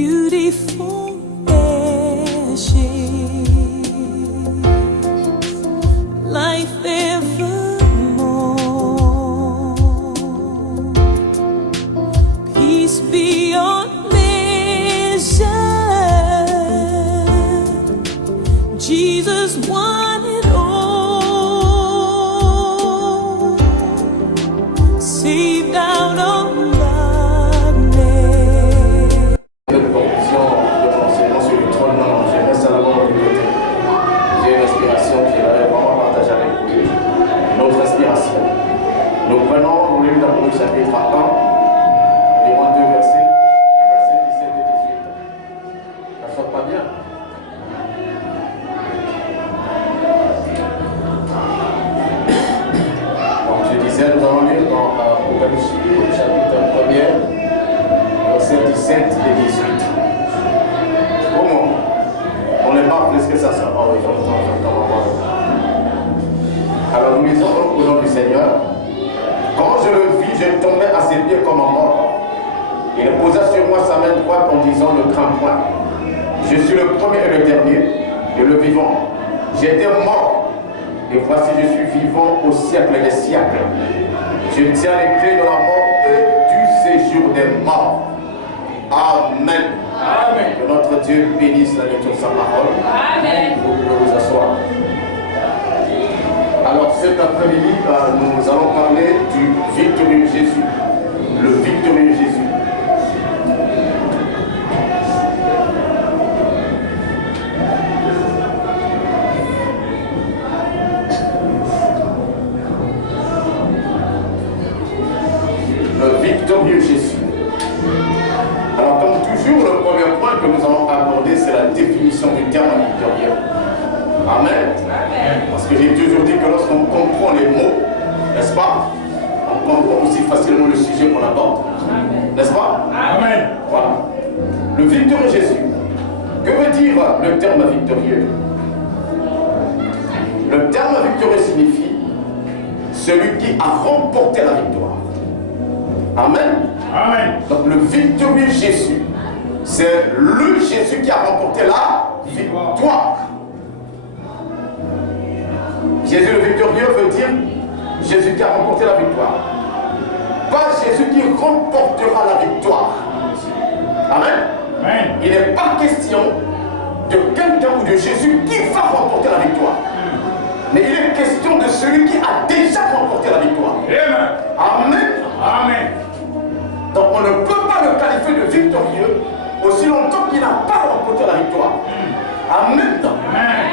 beautiful ashes, life evermore, peace beyond measure. Jesus won it all, saved out of darkness. Une conclusion de l'enseignement sur le trône, non, je reste à la bonne communauté. J'ai une inspiration que j'aimerais vraiment partager avec vous. Une autre inspiration. Nous prenons le livre d'Apocalypse chapitre 1, les 2 versets, versets 17 et 18. Ça ne sonne pas bien. Donc je disais, nous allons lire dans Apocalypse chapitre 1er, versets 17 et 18. Comment? On n'est pas plus que ça. Oh oui, j'entends. Alors nous lisons au nom du Seigneur. Quand je le vis, je tombais à ses pieds comme un mort. Il posa sur moi sa main droite en disant, ne crains point. Je suis le premier et le dernier, et le vivant. J'étais mort, et voici je suis vivant au siècle des siècles. Je tiens les clés de la mort et du séjour des morts. Amen. Amen. Que notre Dieu bénisse la lecture de sa parole. Amen. Vous pouvez vous asseoir. Alors cet après-midi, nous allons parler du victorieux Jésus. Le victorieux Jésus. Le victorieux Jésus. Alors comme toujours, le premier point que nous allons aborder, c'est la définition du terme victorieux. Amen. Parce que j'ai toujours dit que lorsqu'on comprend les mots, n'est-ce pas, on comprend aussi facilement le sujet qu'on aborde. N'est-ce pas? Amen. Voilà. Le victorieux Jésus. Que veut dire le terme victorieux? Le terme victorieux signifie celui qui a remporté la victoire. Amen. Amen. Donc le victorieux Jésus, c'est le Jésus qui a remporté la victoire. Jésus le victorieux veut dire Jésus qui a remporté la victoire. Pas Jésus qui remportera la victoire. Amen. Amen. Il n'est pas question de quelqu'un ou de Jésus qui va remporter la victoire. Mais il est question de celui qui a déjà remporté la victoire. Amen. Amen. Donc on ne peut pas le qualifier de victorieux aussi longtemps qu'il n'a pas remporté la victoire. Amen.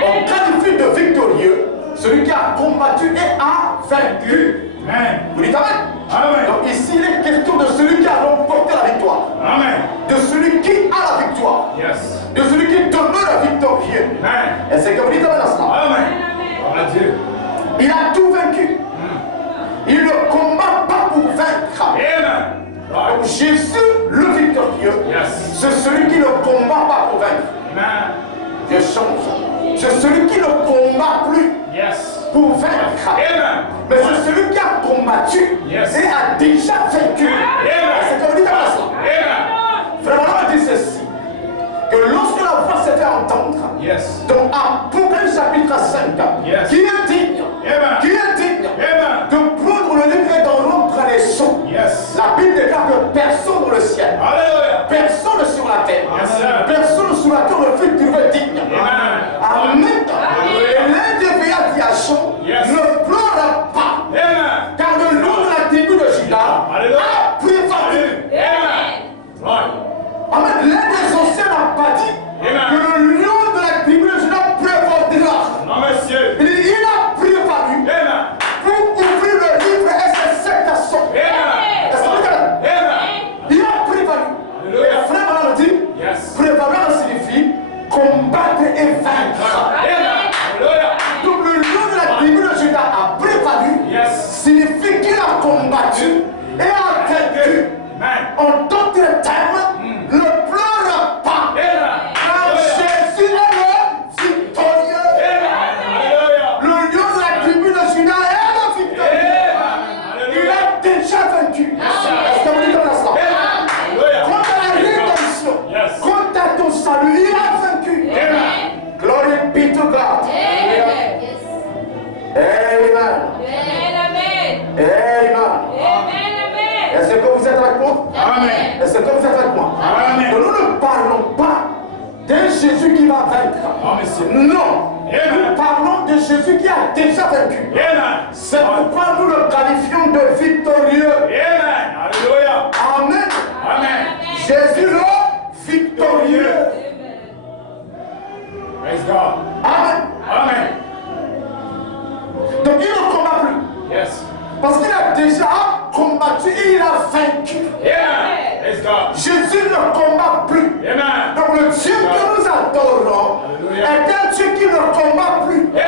On qualifie de victorieux celui qui a combattu et a vaincu. Amen. Vous dites Amen. Amen. Donc ici il est question de celui qui a remporté la victoire. Amen. De celui qui a la victoire. Yes. De celui qui demeure victorieux. Amen. Et c'est que vous dites Amen à cela. Amen. Dieu. Il a tout vaincu. Il ne combat pas pour vaincre. Amen. Donc Jésus le victorieux, c'est celui qui ne combat pas pour vaincre. Amen. Je change. C'est celui qui ne combat plus pour vaincre. Amen. Mais c'est celui qui a combattu et a déjà vaincu. C'est comme dit à cela. Vraiment, on dit ceci. Que lorsque la voix s'est fait entendre, donc Apocalypse chapitre 5, qui est digne, de prendre le livre et d'en rompre les sceaux. La Bible déclare que personne dans le ciel, personne sur la terre, personne sur la terre ne fut trouvé digne. Amen. Et l'individuation ne pleure pas, car le nom de la tribu de Juda a prévalu. Amen. L'un des anciens n'a pas dit que le lion de la tribu de Juda prévaudra. Il dit, il a prévalu pour ouvrir le livre et ses 7 assauts. Il a prévalu. Et le frère me dit, prévalu Jésus qui va vaincre. Non. Nous parlons de Jésus qui a déjà vaincu. C'est pourquoi nous le qualifions de victorieux. Amen. Jésus le victorieux. Praise God. Amen. Donc il ne combat plus. Yes. Parce qu'il a déjà combattu et il a vaincu. Praise God. Jésus ne combat plus. Donc le Dieu que nous adorons est un Dieu qui ne combat plus. Mais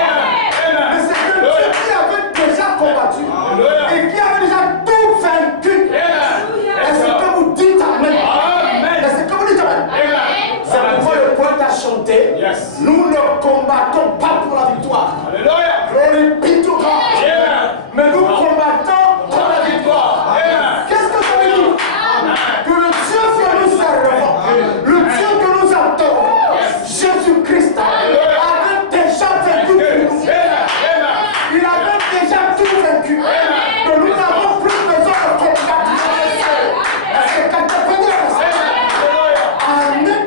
c'est un Dieu qui avait déjà combattu et qui avait déjà tout vaincu. Est-ce que vous dites Amen? Est-ce que vous dites Amen? C'est pourquoi le poète a chanté. Nous ne combattons pas pour la victoire. Glory be to God. Mais nous combattons pour la victoire. Qu'est-ce que ça veut dire? Que le Dieu que nous servons, le Dieu que nous adorons, Jésus-Christ, avait déjà vaincu pour nous. Il avait déjà tout vaincu. Que nous n'avons plus besoin de combattre. C'est quand tu peux dire ça. Amen.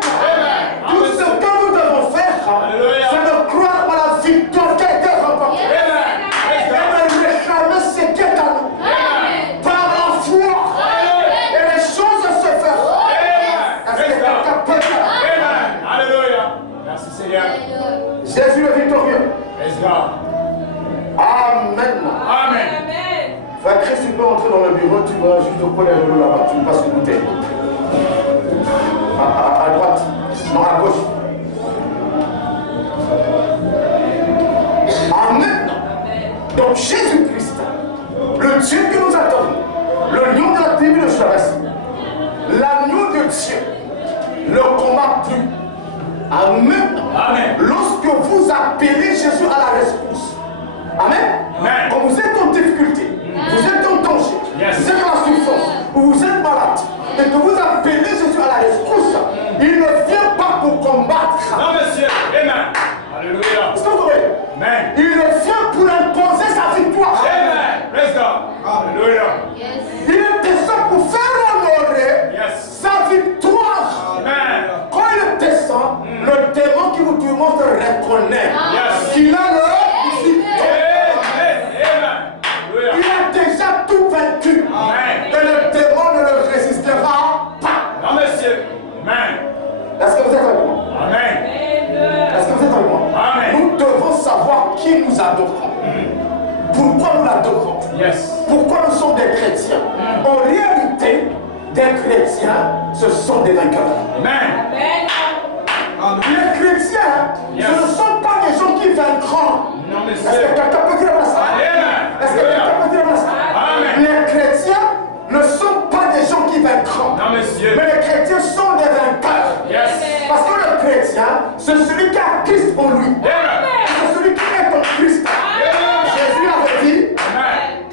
Tout ce que nous devons faire, c'est de croire à la victoire qui a été remportée. Et de réclamer ce qui est à nous. Par la foi. Et les choses se feront. Est-ce que quelqu'un peut dire? Alléluia. Merci Seigneur. Jésus le victorieux. Praise God. Amen. Amen. Frère Christ, tu peux entrer dans le bureau, tu vas juste au coin de l'eau là-bas, tu me passes une bouteille. À droite, non à gauche. Amen. Donc Jésus-Christ, le Dieu que nous adorons, le lion de la tribu de Jabès, l'agneau de Dieu, ne combat plus. Amen. Lorsque vous appelez Jésus à la rescousse, Amen. Quand vous êtes en difficulté, vous êtes en danger, vous êtes en souffrance, ou vous êtes malade, et que vous appelez Jésus à la rescousse, il ne vient pas pour combattre. Non, monsieur. Amen. Alléluia. Est-ce que vous voyez? Il vient pour imposer sa victoire. Praise God. Alléluia. Il descend pour faire honorer sa victoire. Quand il descend, le démon qui vous tourmente reconnaît qu'il a le victoire. Il a déjà tout vaincu. Et le démon ne le résistera pas. Non, monsieur. Est-ce que vous êtes avec moi? Amen. Est-ce que vous êtes avec moi? Nous devons savoir qui nous adorons. Pourquoi nous l'adorons? Pourquoi nous sommes des chrétiens? En réalité, des chrétiens, ce sont des vainqueurs. Les chrétiens, ce ne sont pas des gens qui vaincront. Est-ce que quelqu'un peut dire ça? Est-ce que quelqu'un peut dire ça? Les chrétiens ne sont pas des gens qui vaincront. Mais les chrétiens sont des vainqueurs. Parce que le chrétien, c'est celui qui a Christ en lui. C'est celui qui est en Christ. Jésus avait dit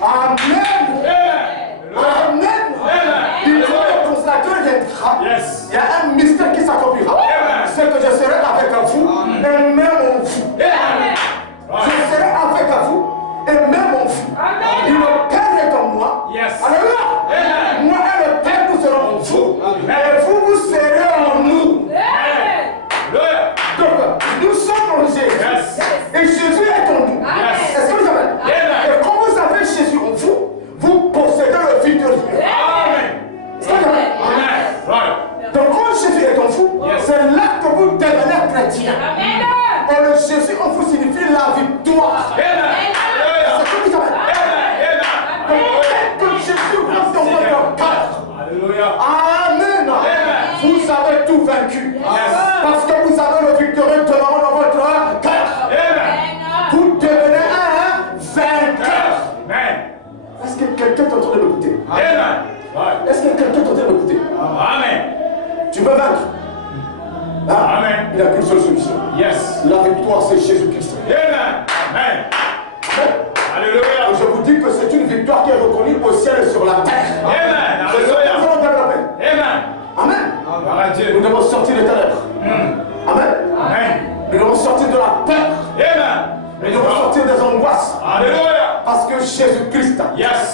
Amen. Amen. Il dit le consolateur viendra. Il y a un mystère qui s'accomplira. C'est que je serai avec vous et même en vous. Je serai avec vous et même en vous. Et le Père est en moi. Alléluia. Moi et le Père, nous serons en vous. Et vous, vous serez en nous. Donc, nous sommes en Jésus. Et Jésus est en nous. Est-ce que vous savez? Et quand vous avez Jésus en vous, vous possédez le victorieux. Est-ce que vous savez? Donc, quand Jésus est en vous, c'est là que vous devenez chrétien. Et le Jésus en vous signifie la victoire. Est-ce que vous savez? Donc, dès que Jésus rentre dans votre cœur, Amen. Vous avez tout vaincu. Parce que vous avez le victorieux devant dans votre cœur. Vous devenez un vainqueur. Est-ce que quelqu'un est en train de m'écouter? Est-ce que quelqu'un est en train de m'écouter? Tu veux vaincre? Il n'y a qu'une seule solution. La victoire, c'est Jésus-Christ. Alléluia. Je vous dis que c'est une victoire qui est reconnue au ciel et sur la terre. C'est ce que nous allons développer. Amen. Nous devons sortir de terreur. Amen. Nous devons sortir de la peur. Nous devons sortir des angoisses. Parce que Jésus-Christ,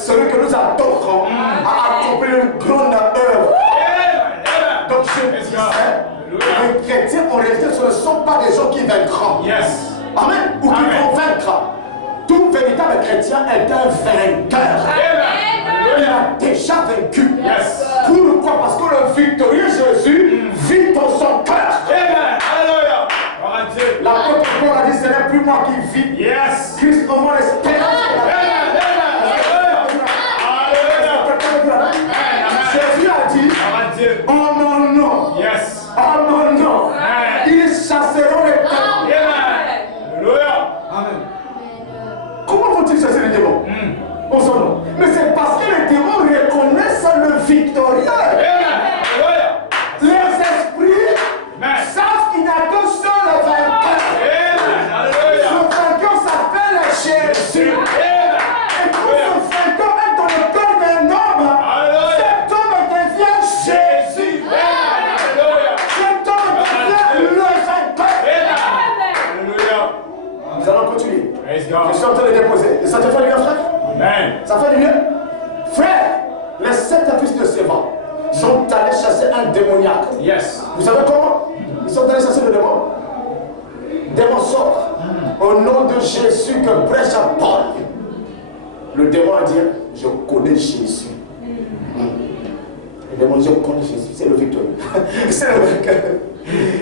celui que nous adorons, a accompli une grande œuvre. Donc je disais, chrétiens en réalité, ce ne sont pas des gens qui vaincront. Yes. Amen. Ou qui vont vaincre. Tout véritable chrétien est un vainqueur. Amen. Il a déjà vaincu. Yes. Pourquoi? Parce que le victorieux Jésus vit dans son cœur. Amen. Alléluia. Gloire à Dieu. L'apôtre Paul a dit, ce n'est plus moi qui vis. Yes. Christ en moi l'espérance. Jésus a dit, en mon nom, Yes. en mon nom, Amen. ils chasseront les démons. Amen. Alléluia. Comment vont-ils chasser les démons? En son nom. Mais c'est parce que les démons reconnaissent le victorieux. Amen. Alléluia. Les esprits Amen. savent qu'il n'y a qu'un seul vainqueur. Amen. Alléluia. Le vainqueur s'appelle Jésus. Amen. Et quand ce vainqueur est dans le cœur d'un homme, cet homme devient Jésus. Amen. Alléluia. Cet homme devient le vainqueur. Amen. Alléluia. Nous allons continuer. Praise Je God. suis en train de déposer. Et ça te fait du bien, frère? Amen. Ça fait du bien? Frère, les 7 fils de Séva sont allés chasser un démoniaque. Yes. Vous savez comment? Ils sont allés chasser le démon. Démon sort. Au nom de Jésus que prêche à Paul. Le démon a dit, je connais Jésus. Le démon dit, je connais Jésus. C'est le victorieux. C'est le vainqueur.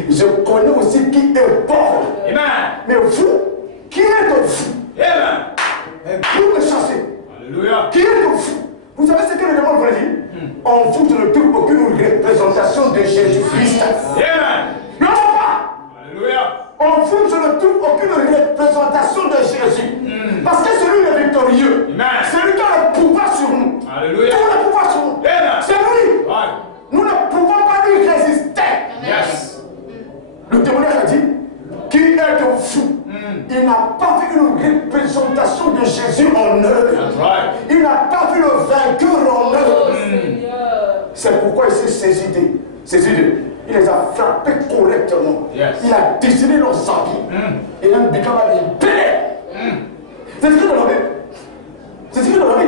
Je connais aussi qui est Paul. Amen. Mais vous, qui êtes vous? Amen. Vous me chassez. Alléluia. Qui est vous? Vous savez ce que le démon veut dire? En vous, je ne trouve aucune représentation de Jésus-Christ. Amen. Non, pas. Alléluia. En vous, je ne trouve aucune représentation de Jésus. Parce que celui est victorieux. Amen. Celui qui a le pouvoir sur nous. Alléluia. Tout le pouvoir sur nous. Amen. C'est lui. Ouais. Nous ne pouvons pas lui résister. Yes. Le témoignage a dit, qui est vous? Il n'a pas vu une représentation de Jésus en eux. That's right. Il n'a pas vu le vainqueur en eux. C'est pourquoi il s'est saisi d'eux. Il les a frappés correctement. Yes. Il a décidé leurs habits. Et il a become a belle. C'est ce qu'il a dit. C'est ce qu'il a dit.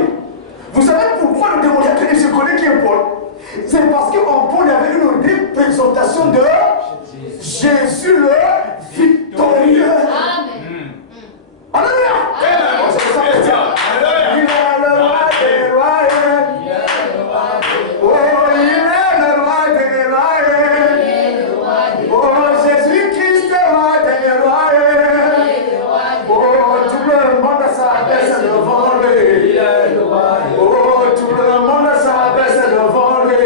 Vous savez pourquoi le démoniaque il se connaît qui est Paul? C'est parce qu'en Paul il y avait une représentation de Jésus le victorieux. Alléluia. Amen. C'est ça que Yes, c'est. God. Alléluia. Il est le roi des rois. Oh, il est le roi des rois. Oh, Jésus-Christ est roi des rois. Oh, tout le monde s'abaisse devant lui. Oh, tout le monde s'abaisse devant lui.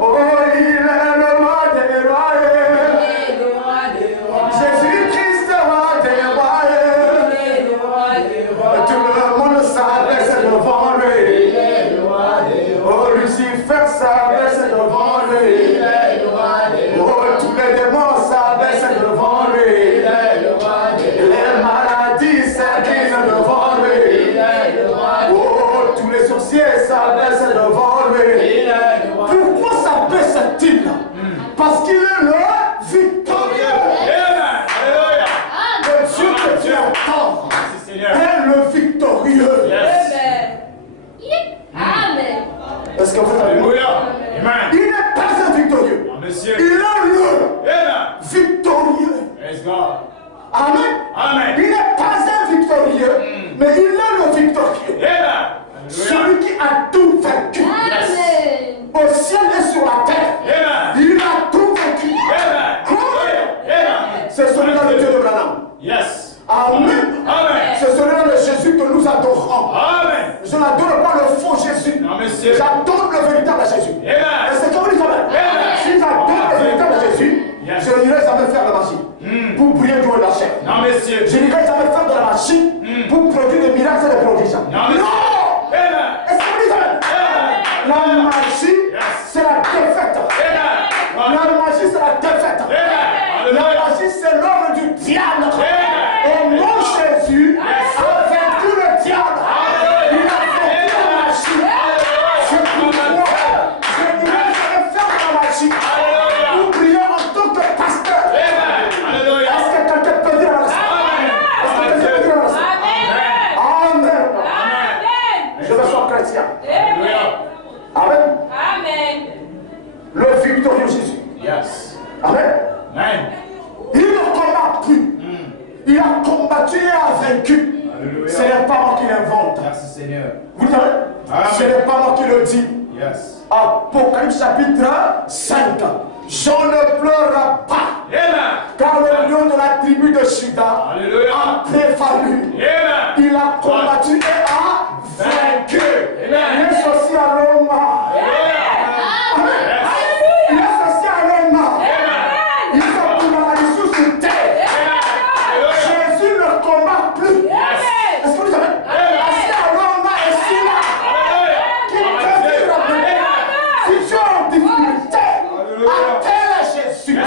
Oh, il est le roi des rois. Jésus-Christ est roi des rois. Tout le monde s'abaisse devant lui. Oh, Lucifer s'abaisse devant lui. Oh, tous les démons s'abaissent devant lui. Les maladies s'aiguisent devant lui. Oh, tous les sorciers s'abaissent devant lui. Pourquoi s'abaisse-t-il? Parce qu'il est le victorieux. Amen. Alléluia. Le Dieu que tu entends Merci Seigneur. est le victorieux. Yes. Est-ce que vous avez vu? Alléluia. Amen. Il n'est pas un victorieux. Oh, monsieur. Il est le Amen. victorieux. Praise God. Amen. Amen. Il n'est pas un victorieux, mais il est le victorieux. Amen. Alléluia. Celui qui a tout vaincu. Au ciel et sur la terre. Amen. Il a tout vaincu. Amen. Amen. C'est celui-là le Dieu de Branham. Yes. Amen. Amen. C'est celui-là le Jésus que nous adorons. Amen. Je n'adore pas le faux Jésus. Non, monsieur. J'adore le véritable Jésus. Et Amen. c'est comme il s'appelle. Si j'adore le véritable Jésus, Yes. je n'irai jamais faire la magie pour briller du haut de la chair. Non, monsieur. Je n'irai jamais faire de la magie pour produire des miracles et des prodiges. Non, monsieur. Amen. Est-ce que vous savez? La magie, c'est la défaite. Amen. La magie, c'est la défaite. Amen. La magie, c'est l'œuvre du diable. Amen. Et mon Jésus a vaincu le diable. Il a vaincu la magie. C'est pourquoi je n'irai jamais faire de la magie pour prier en tant que pasteur. Amen. Alléluia. Est-ce que quelqu'un peut dire la Est-ce que quelqu'un peut dire la Amen. Je me sens chrétien. Alléluia. Amen. Amen. Le victorieux Jésus. Yes. Amen. Amen. Il ne combat plus. Il a combattu et a vaincu. Alléluia. Ce n'est pas moi qui l'invente. Merci Seigneur. Vous savez? Amen. Ce n'est pas moi qui le dis. Yes. Apocalypse chapitre 5. Je ne pleure pas. Amen. Car le lion de la tribu de Juda Alléluia. a prévalu. Amen. Il a combattu et a vaincu. Amen. Il est sorti à Roma. Amen. Il est sorti à Roma. Il s'est trouvé à l'issue sur terre. Jésus ne combat plus. Est-ce que vous savez? Assis à Roma et celui-là qui te dit rappeler. Si tu es en difficulté, appelle Jésus. Et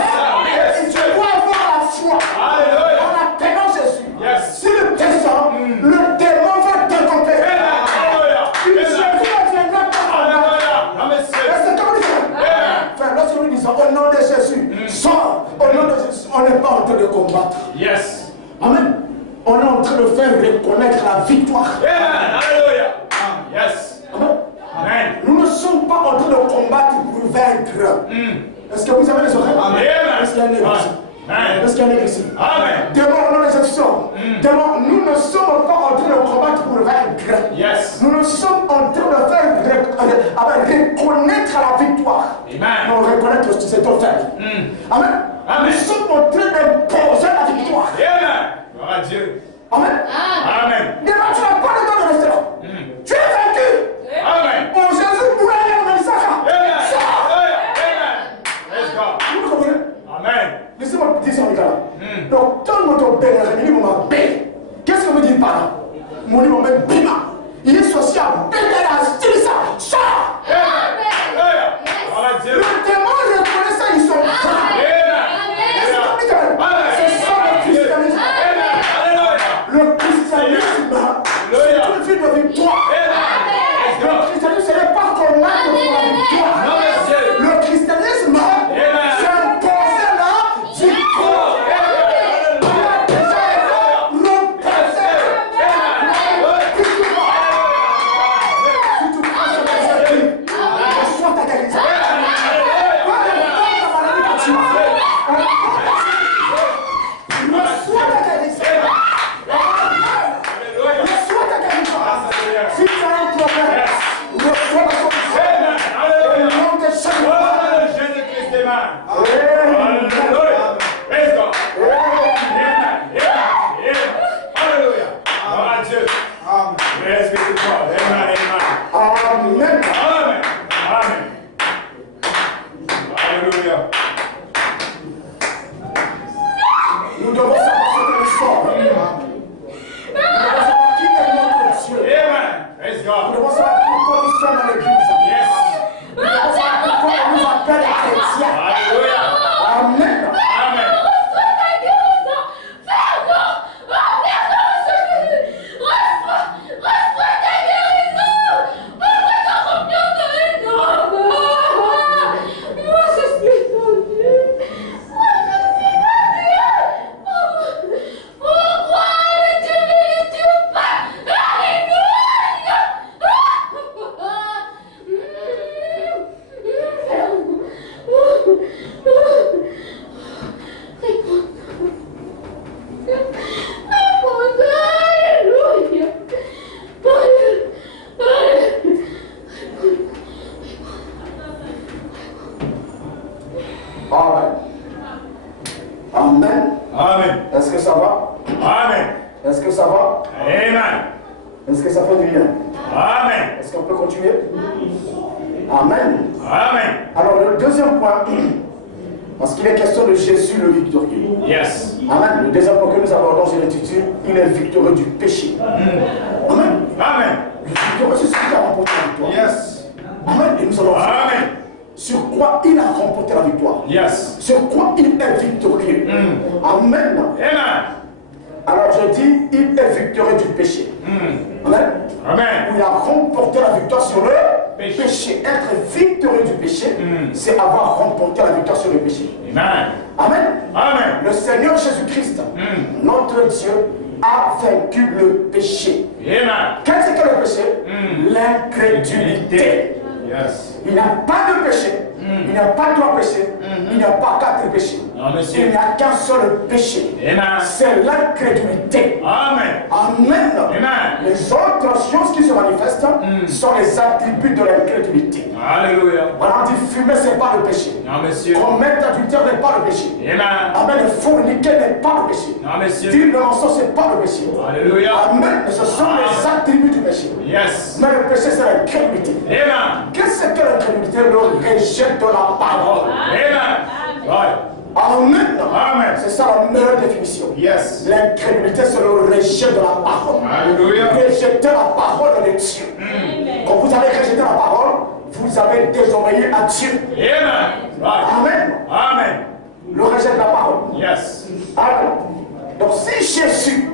tu dois avoir la foi en appelant Jésus. Si le descend, le démon va t'incompter. Jésus ne viendra pas combattre. Est-ce que vous dites? Frère, lorsque nous disons au nom de Jésus, sors, au nom de Jésus, on n'est pas en train de combattre. Yes. Amen. On est en train de faire reconnaître la victoire. Amen. Alléluia. Yes. Amen. Amen. Nous ne sommes pas en train de combattre pour vaincre. Est-ce que vous avez les oreilles? Amen. Est-ce qu'il y a un nègre ici? Amen. Est-ce qu'il y a un nègre ici? Amen. Demande au nom de Jésus. Demande, nous ne sommes pas en train de combattre pour vaincre. Yes. Nous ne sommes en train de faire reconnaître la victoire. Amen. Non, reconnaître c'est ton frère. Amen. Amen. Nous sommes en train d'imposer la victoire. Amen. Gloire à Dieu. Amen. Amen. Demain, tu n'as pas le temps de rester là. Tu es vaincu. Amen. Oh Jésus, pour aller en Isaac. Amen. Amen. Let's go. Vous comprenez? Amen. Laissez-moi dire ça, les gars. Donc, quand mon père est venu, mon père, qu'est-ce que vous dites par là? Mon livre, mon père, bima. Il est sorti à Bédéla, style ça. Sors! Alléluia. Gloire à Dieu. Le démon reconnaît ça, ils sont là. C'est ça le christianisme. Le christianisme, c'est une vie de victoire. Le christianisme, ce n'est pas combattre pour la victoire. Le christianisme, c'est imposer la victoire. Il a déjà remporté la victoire. Si tu prends ce verset, reçois ta guérison. Peu importe la maladie que tu as, reçois ta guérison. Reçois ta guérison. Si tu as un problème, reçois la solution. Au nom de Jésus. Jésus-Christ est mort. Alléluia. Let's go. Amen. Alléluia. Gloire à Dieu. Let's get to God. Amen. Amen. Amen. Amen. Alléluia. Nous devons savoir ce que nous sommes. Nous devons savoir qui est notre Dieu. Amen. Let's Nous go. devons savoir pourquoi nous sommes dans l'église. Yes. Nous devons savoir pourquoi on nous appelle chrétiens. Alléluia. Amen. Amen. Amen. Amen. Amen. Est-ce que ça va? Amen. Est-ce que ça va? Amen. Est-ce que ça fait du bien? Amen. Est-ce qu'on peut continuer? Amen. Amen. Alors le deuxième point, parce qu'il est question de Jésus le victorieux. Yes. Amen. Le deuxième point que nous abordons, c'est l'intitulé, il est victorieux du péché. Amen. Amen. Le victorieux, c'est celui qui a remporté la victoire. Yes. Amen. Et nous allons voir Amen. sur quoi il a remporté la victoire. Yes. Sur quoi il est victorieux. Amen. Amen. Alors je dis, il est victorieux du péché. Amen. Amen. Il a remporté la victoire sur le Péché. péché. Être victorieux du péché, c'est avoir remporté la victoire sur le péché. Amen. Amen. Amen. Le Seigneur Jésus-Christ, notre Dieu, a vaincu le péché. Amen. Qu'est-ce que le péché? L'incrédulité. Yes. Il n'a pas de péché. Il n'a pas de droit péché. Il n'y a pas 4 péchés. Non, monsieur. Il n'y a qu'un seul péché. Amen. C'est l'incrédulité. Amen. Amen. Amen. Les autres choses qui se manifestent sont les attributs de l'incrédulité. Alléluia. Voilà, on dit fumer, ce n'est pas le péché. Non, monsieur. Commettre adultère n'est pas le péché. Amen. Amen. Le forniquer n'est pas le péché. Non, monsieur. Dire le mensonge, ce n'est pas le péché. Alléluia. Amen. Ce sont les attributs du péché. Yes. Mais le péché, c'est l'incrédulité. Amen. Qu'est-ce que l'incrédulité? Le rejet de la parole. Amen. Right. Amen. Amen. C'est ça la meilleure définition. Yes. L'incrédulité, c'est le rejet de la parole. Alléluia. Rejeter la parole de Dieu. Quand vous avez rejeté la parole, vous avez désobéi à Dieu. Amen. Right. Amen. Amen. Le rejet de la parole. Yes. Amen. Donc si Jésus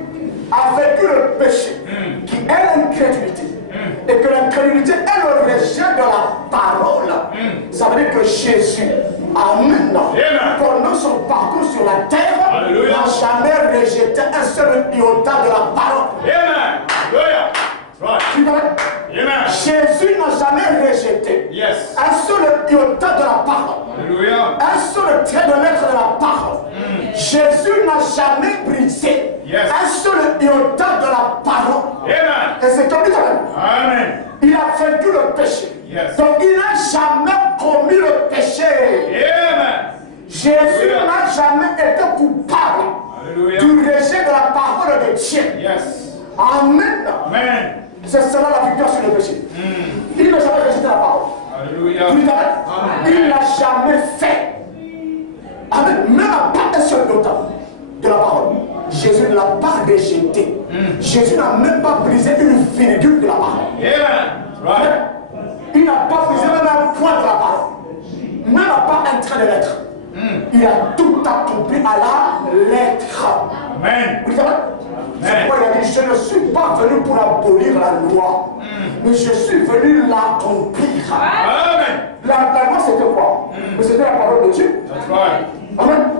a vécu le péché, qui est l'incrédulité, et que l'incrédulité est le rejet de la parole, ça veut dire que Jésus, Amen, pendant son parcours sur la terre, Alléluia. n'a jamais rejeté un seul iota de la parole. Amen. Alléluia. Right. Tu vois? Amen. Jésus n'a jamais rejeté Yes. un seul iota de la parole. Alléluia. Un seul trait de lettre de la parole. Jésus n'a jamais brisé un seul iota de la parole. Amen. Et c'est comme dit quand même. Amen. Il a vaincu le péché. Yes. Donc il n'a jamais commis le péché. Amen. Jésus n'a jamais été coupable Alléluia. du rejet de la parole de Dieu. Yes. Amen. Amen. C'est cela la victoire sur le péché. Il n'a jamais rejeté la parole. Alléluia. Il n'a jamais fait. Amen. Même pas un seul iota de la parole. Jésus ne l'a pas rejeté. Jésus n'a même pas brisé une virgule de la parole. Amen. Right. Il n'a pas brisé même un point de la parole. Même pas un trait de lettre. Il a tout accompli à la lettre. Amen. Vous savez? C'est pourquoi il a dit, je ne suis pas venu pour abolir la loi, mais je suis venu l'accomplir. Amen. La loi c'était quoi? Mais c'était la parole de Dieu. That's right. Amen.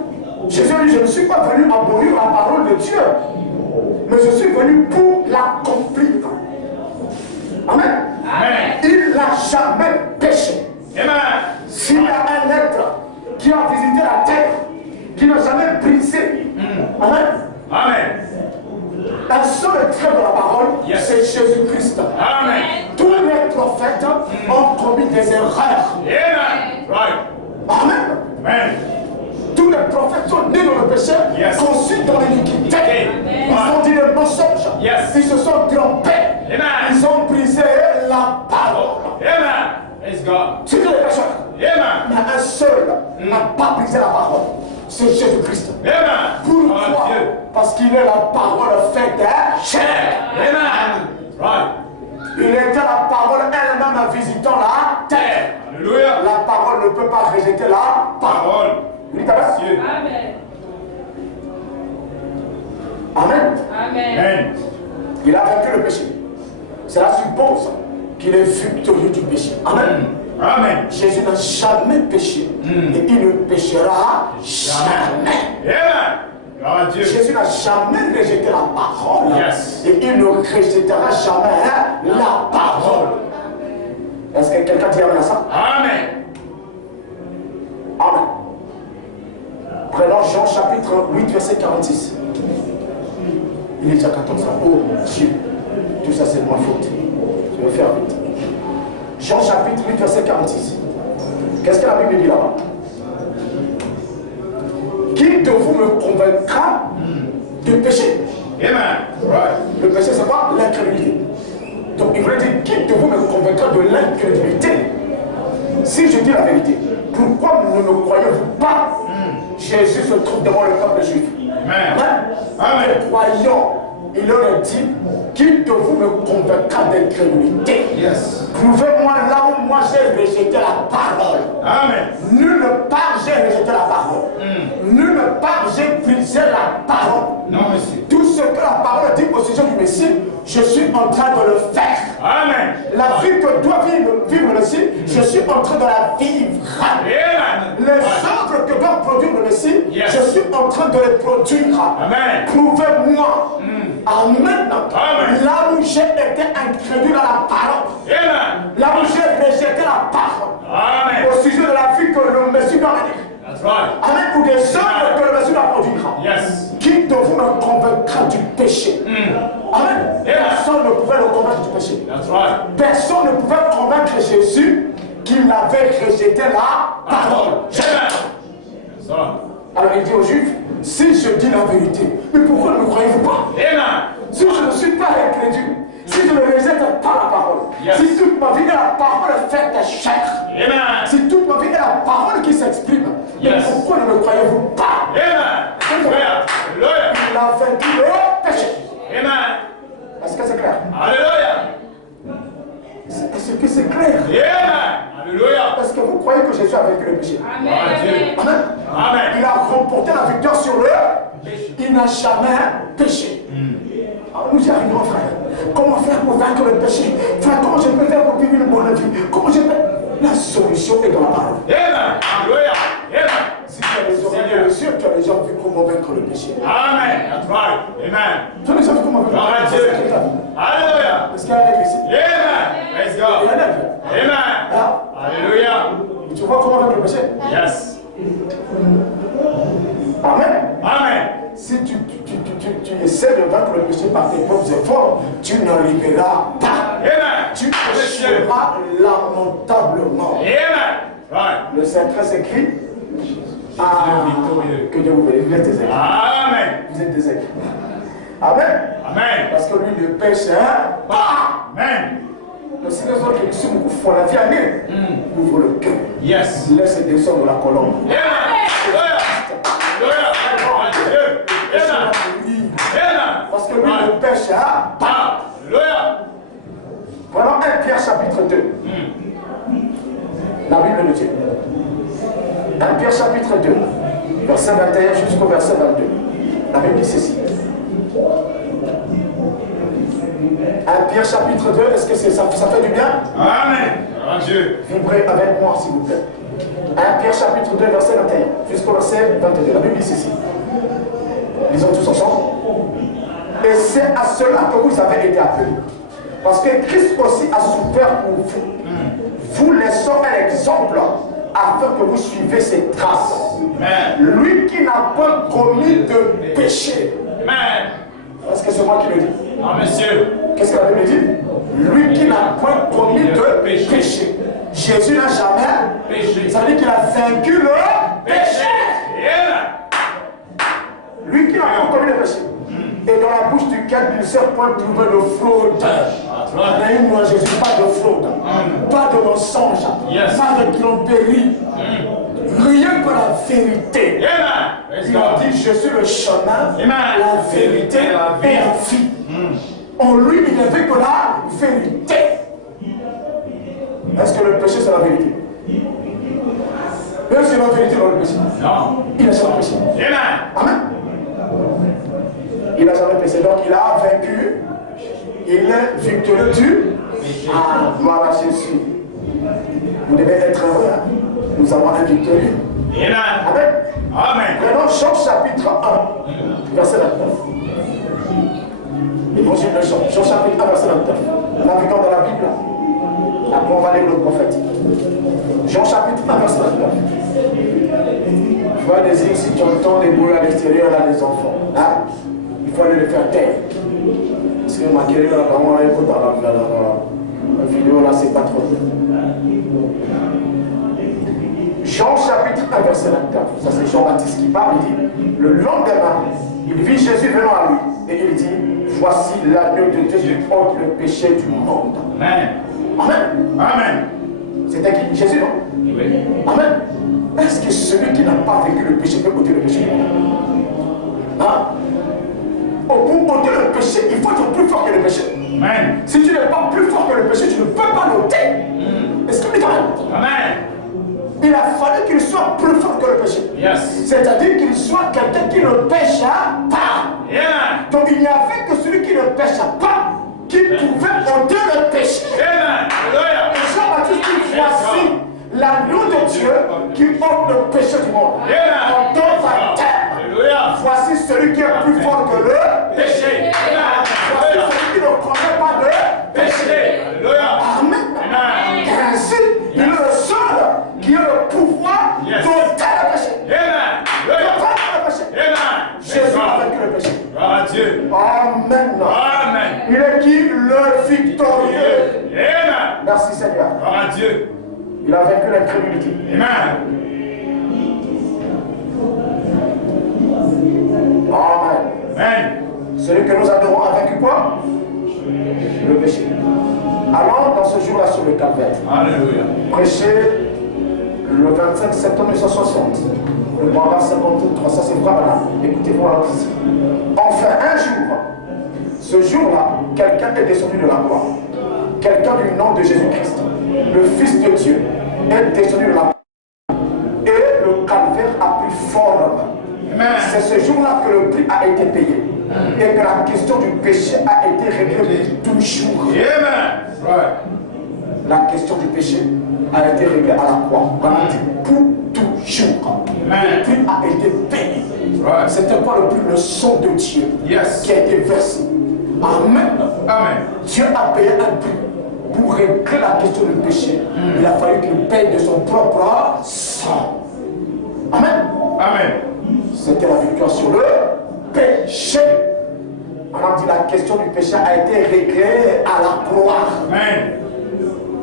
Jésus dit, je ne suis pas venu abolir la parole de Dieu, mais je suis venu pour l'accomplir. Amen. Amen. Il n'a jamais péché. Amen. S'il y a un être qui a visité la terre, qui n'a jamais brisé, Amen. Amen. Un seul trait de la parole, c'est Jésus-Christ. Amen. Tous les prophètes ont commis des erreurs. Amen. Right. Amen. Amen. Tous les prophètes sont nés dans le péché, conçus dans l'iniquité. Ils ont dit des mensonges. Ils se sont trompés. Ils ont brisé la parole. Amen. Praise God. C'est que les pécheurs. Amen. Mais un seul n'a pas brisé la parole. C'est Jésus-Christ. Amen. Pourquoi? Parce qu'il est la parole faite chair. Amen. Right. Il était la parole elle-même visitant la terre. Alléluia. La parole ne peut pas rejeter la parole. Vous dites Amen. Amen. Amen. Il a vaincu le péché. Cela suppose qu'il est victorieux du péché. Amen. Amen. Jésus n'a jamais péché et il ne péchera jamais. Amen. Gloire à Dieu. Jésus n'a jamais rejeté la parole et il ne rejettera jamais la parole. Est-ce que quelqu'un dit amen à ça? Amen. Amen. Prenons Jean chapitre 8 verset 46. Il est déjà 14 ans. Oh mon Dieu, tout ça c'est de ma faute. Je vais faire vite. Jean chapitre 8 verset 46. Qu'est-ce que la Bible dit là-bas? Qui de vous me convaincra du péché? Amen. Right. Le péché c'est quoi? L'incrédulité. Donc il voulait dire, qui de vous me convaincra de l'incrédulité? Si je dis la vérité, pourquoi ne me croyez-vous pas? Jésus se trouve devant le peuple juif. Amen. Amen. Croyant, il leur a dit, qui de vous me convaincra d'incrédulité? Yes. Prouvez-moi là où moi j'ai rejeté la parole. Amen. Nulle part j'ai rejeté la parole. Nulle part j'ai brisé la parole. Non, monsieur. Tout ce que la parole dit au sujet du Messie, je suis en train de le faire. Amen. La vie que doit vivre le Messie, je suis en train de la vivre. Amen. Les œuvres que doit produire le Messie, je suis en train de les produire. Amen. Prouvez-moi. Amen. Amen. Là où j'ai été incrédule à la parole. Amen. Là où j'ai rejeté la parole. Amen. Au sujet de la vie que le Messie doit venir. That's right. Amen. Ou des œuvres que le Messie la produira. Yes. Qui de vous me convaincra du péché? Amen. Personne ne pouvait le convaincre du péché. That's right. Personne ne pouvait convaincre Jésus qu'il avait rejeté la parole. Amen. Yes, sir. Alors il dit aux Juifs, si je dis la vérité, mais pourquoi ne me croyez-vous pas? Amen. Si je ne suis pas incrédule, si je ne rejette pas la parole, Yes. si toute ma vie est la parole faite chair, Amen. si toute ma vie est la parole qui s'exprime, mais Yes. pourquoi ne me croyez-vous pas? Amen. Hallelujah. Il a vaincu le péché. Amen. Est-ce que c'est clair? Hallelujah. Est-ce que c'est clair? Amen. Hallelujah. Est-ce que vous croyez que Jésus a vaincu le péché? Amen. Amen. Amen. Il a remporté la victoire sur le péché. Il n'a jamais péché. Alors nous y arrivons, frère. Comment faire pour vaincre le péché? Frère, comment je peux faire pour vivre une bonne vie? Comment je peux... La solution est dans la parole. Amen. Hallelujah. Amen. Si tu as les oreilles de Dieu, tu as déjà vu comment vaincre le péché. Amen. That's right. Amen. Tu as déjà vu comment vaincre Gloire à le Dieu. péché? Hallelujah. Est-ce qu'il y a un nègre ici? Amen. Praise Il y a un God. nègre. Amen. Hallelujah. Tu vois comment vaincre le péché? Yes. Amen. Amen. Si tu essaies de vaincre le péché par tes propres efforts, tu n'arriveras pas. Amen. Tu échoueras lamentablement. Amen. Right. Le secret s'écrit. Que Dieu vous bénisse. Vous êtes des aigles. Amen. Vous êtes des aigles. Amen. Amen. Parce que lui ne pêche pas. Amen. Le Seigneur soit que si vous faites la vie à lui, ouvre le cœur. Yes. Laisse descendre la colombe. Amen. Hallelujah. Hallelujah. Amen. Amen. Parce que lui ne pêche pas. Hallelujah. Voilà 1 Pierre chapitre 2. La Bible le dit. 1 Pierre chapitre 2, verset 21 jusqu'au verset 22. La Bible dit ceci. 1 Pierre chapitre 2, est-ce que ça fait du bien? Amen. Grand Dieu. Vibrez avec moi s'il vous plaît. 1 Pierre chapitre 2, verset 21 jusqu'au verset 22. La Bible dit ceci. Lisons tous ensemble. Et c'est à cela que vous avez été appelés. Parce que Christ aussi a souffert pour vous. Vous laissons un exemple afin que vous suivez ses traces. Amen. Lui qui n'a pas commis de péché. Amen. Est-ce que c'est moi qui le dis? Ah, monsieur. Qu'est-ce que la Bible dit? Lui qui n'a point commis de péché. Jésus n'a jamais Péché. Ça veut dire qu'il a vaincu le péché. Amen. Lui qui n'a pas commis de péché. Et dans la bouche duquel il ne s'est point trouvé de fraude. Mais moi, Jésus, pas de fraude, pas de mensonge, Yes. pas de tromperie, rien que la vérité. Amen. Il a dit, je suis le chemin, Amen. la vérité et la vie. En lui, il n'y avait que la vérité. Est-ce que le péché, c'est la vérité? Même si c'est la vérité dans le péché, Non. il n'a jamais péché. Amen. Amen. Il n'a jamais péché. Donc, il a vaincu. Il est victorieux du. Ah, gloire à Jésus. Vous devez être heureux. Hein? Nous avons un victorieux. Amen. Amen. Amen. Maintenant, Jean chapitre 1, verset 29. L'évangile de Jean, Jean chapitre 1, verset 29. Naviguons dans la Bible. Après, on va lire le prophète. Jean chapitre 1, verset 29. Je vois des îles, si tu entends des bruits à l'extérieur, là, des enfants. Hein? Il faut aller les faire taire. Parce que ma guérille, là, quand on écoute dans la vidéo, là, c'est pas trop bien. Jean chapitre 1, verset 24. Ça, c'est Jean-Baptiste qui parle. Il dit, le lendemain, il vit Jésus venant à lui. Et il dit, voici l'agneau de Dieu qui ôte le péché du monde. Amen. Amen. Amen. C'était qui? Jésus, non? Oui. Amen. Est-ce que celui qui n'a pas vécu le péché peut ôter le péché? Hein? Pour ôter le péché, il faut être plus fort que le péché. Amen. Si tu n'es pas plus fort que le péché, tu ne peux pas l'ôter. Est-ce que tu quand même? Amen. Il a fallu qu'il soit plus fort que le péché. Yes. C'est-à-dire qu'il soit quelqu'un qui ne pêche pas. Amen. Donc il n'y avait que celui qui ne pêche pas qui pouvait ôter le péché. Amen. Hallelujah. Et Jean-Baptiste dit, voici l'agneau de Dieu qui ôte le péché du monde. Amen. En dans ta terre. Alléluia. Voici celui qui est plus fort que le péché. Amen. Voici celui qui ne connaît pas de péché. Alléluia. Amen. Amen. Et ainsi, il est le seul qui a le pouvoir Yes. d'ôter le péché. le victorieux. Amen. Merci Seigneur. Gloire à Dieu. Il a vaincu l'incrédulité. Amen. Amen. Amen. Celui que nous adorons a vaincu quoi? Le péché. Allons dans ce jour-là sur le calvaire. Alléluia. Prêcher le 25 septembre 1960. Le Brava 53. Ça c'est vrai, voilà. Écoutez-moi ici. Enfin, un jour, ce jour-là, quelqu'un est descendu de la croix. Quelqu'un du nom de Jésus-Christ, le Fils de Dieu, est descendu de la croix. Et le calvaire a pris forme. C'est ce jour-là que le prix a été payé. Et que la question du péché a été réglée pour toujours. Amen. Right. La question du péché a été réglée à la croix. On a dit pour toujours. Le prix a été payé. Right. C'était quoi le prix? Le sang de Dieu Yes. qui a été versé. Amen. Amen. Dieu a payé un prix pour régler la question du péché. Il a fallu qu'il paye de son propre sang. Amen. Amen. C'était la victoire sur le péché. On a dit la question du péché a été réglée à la croix. Amen.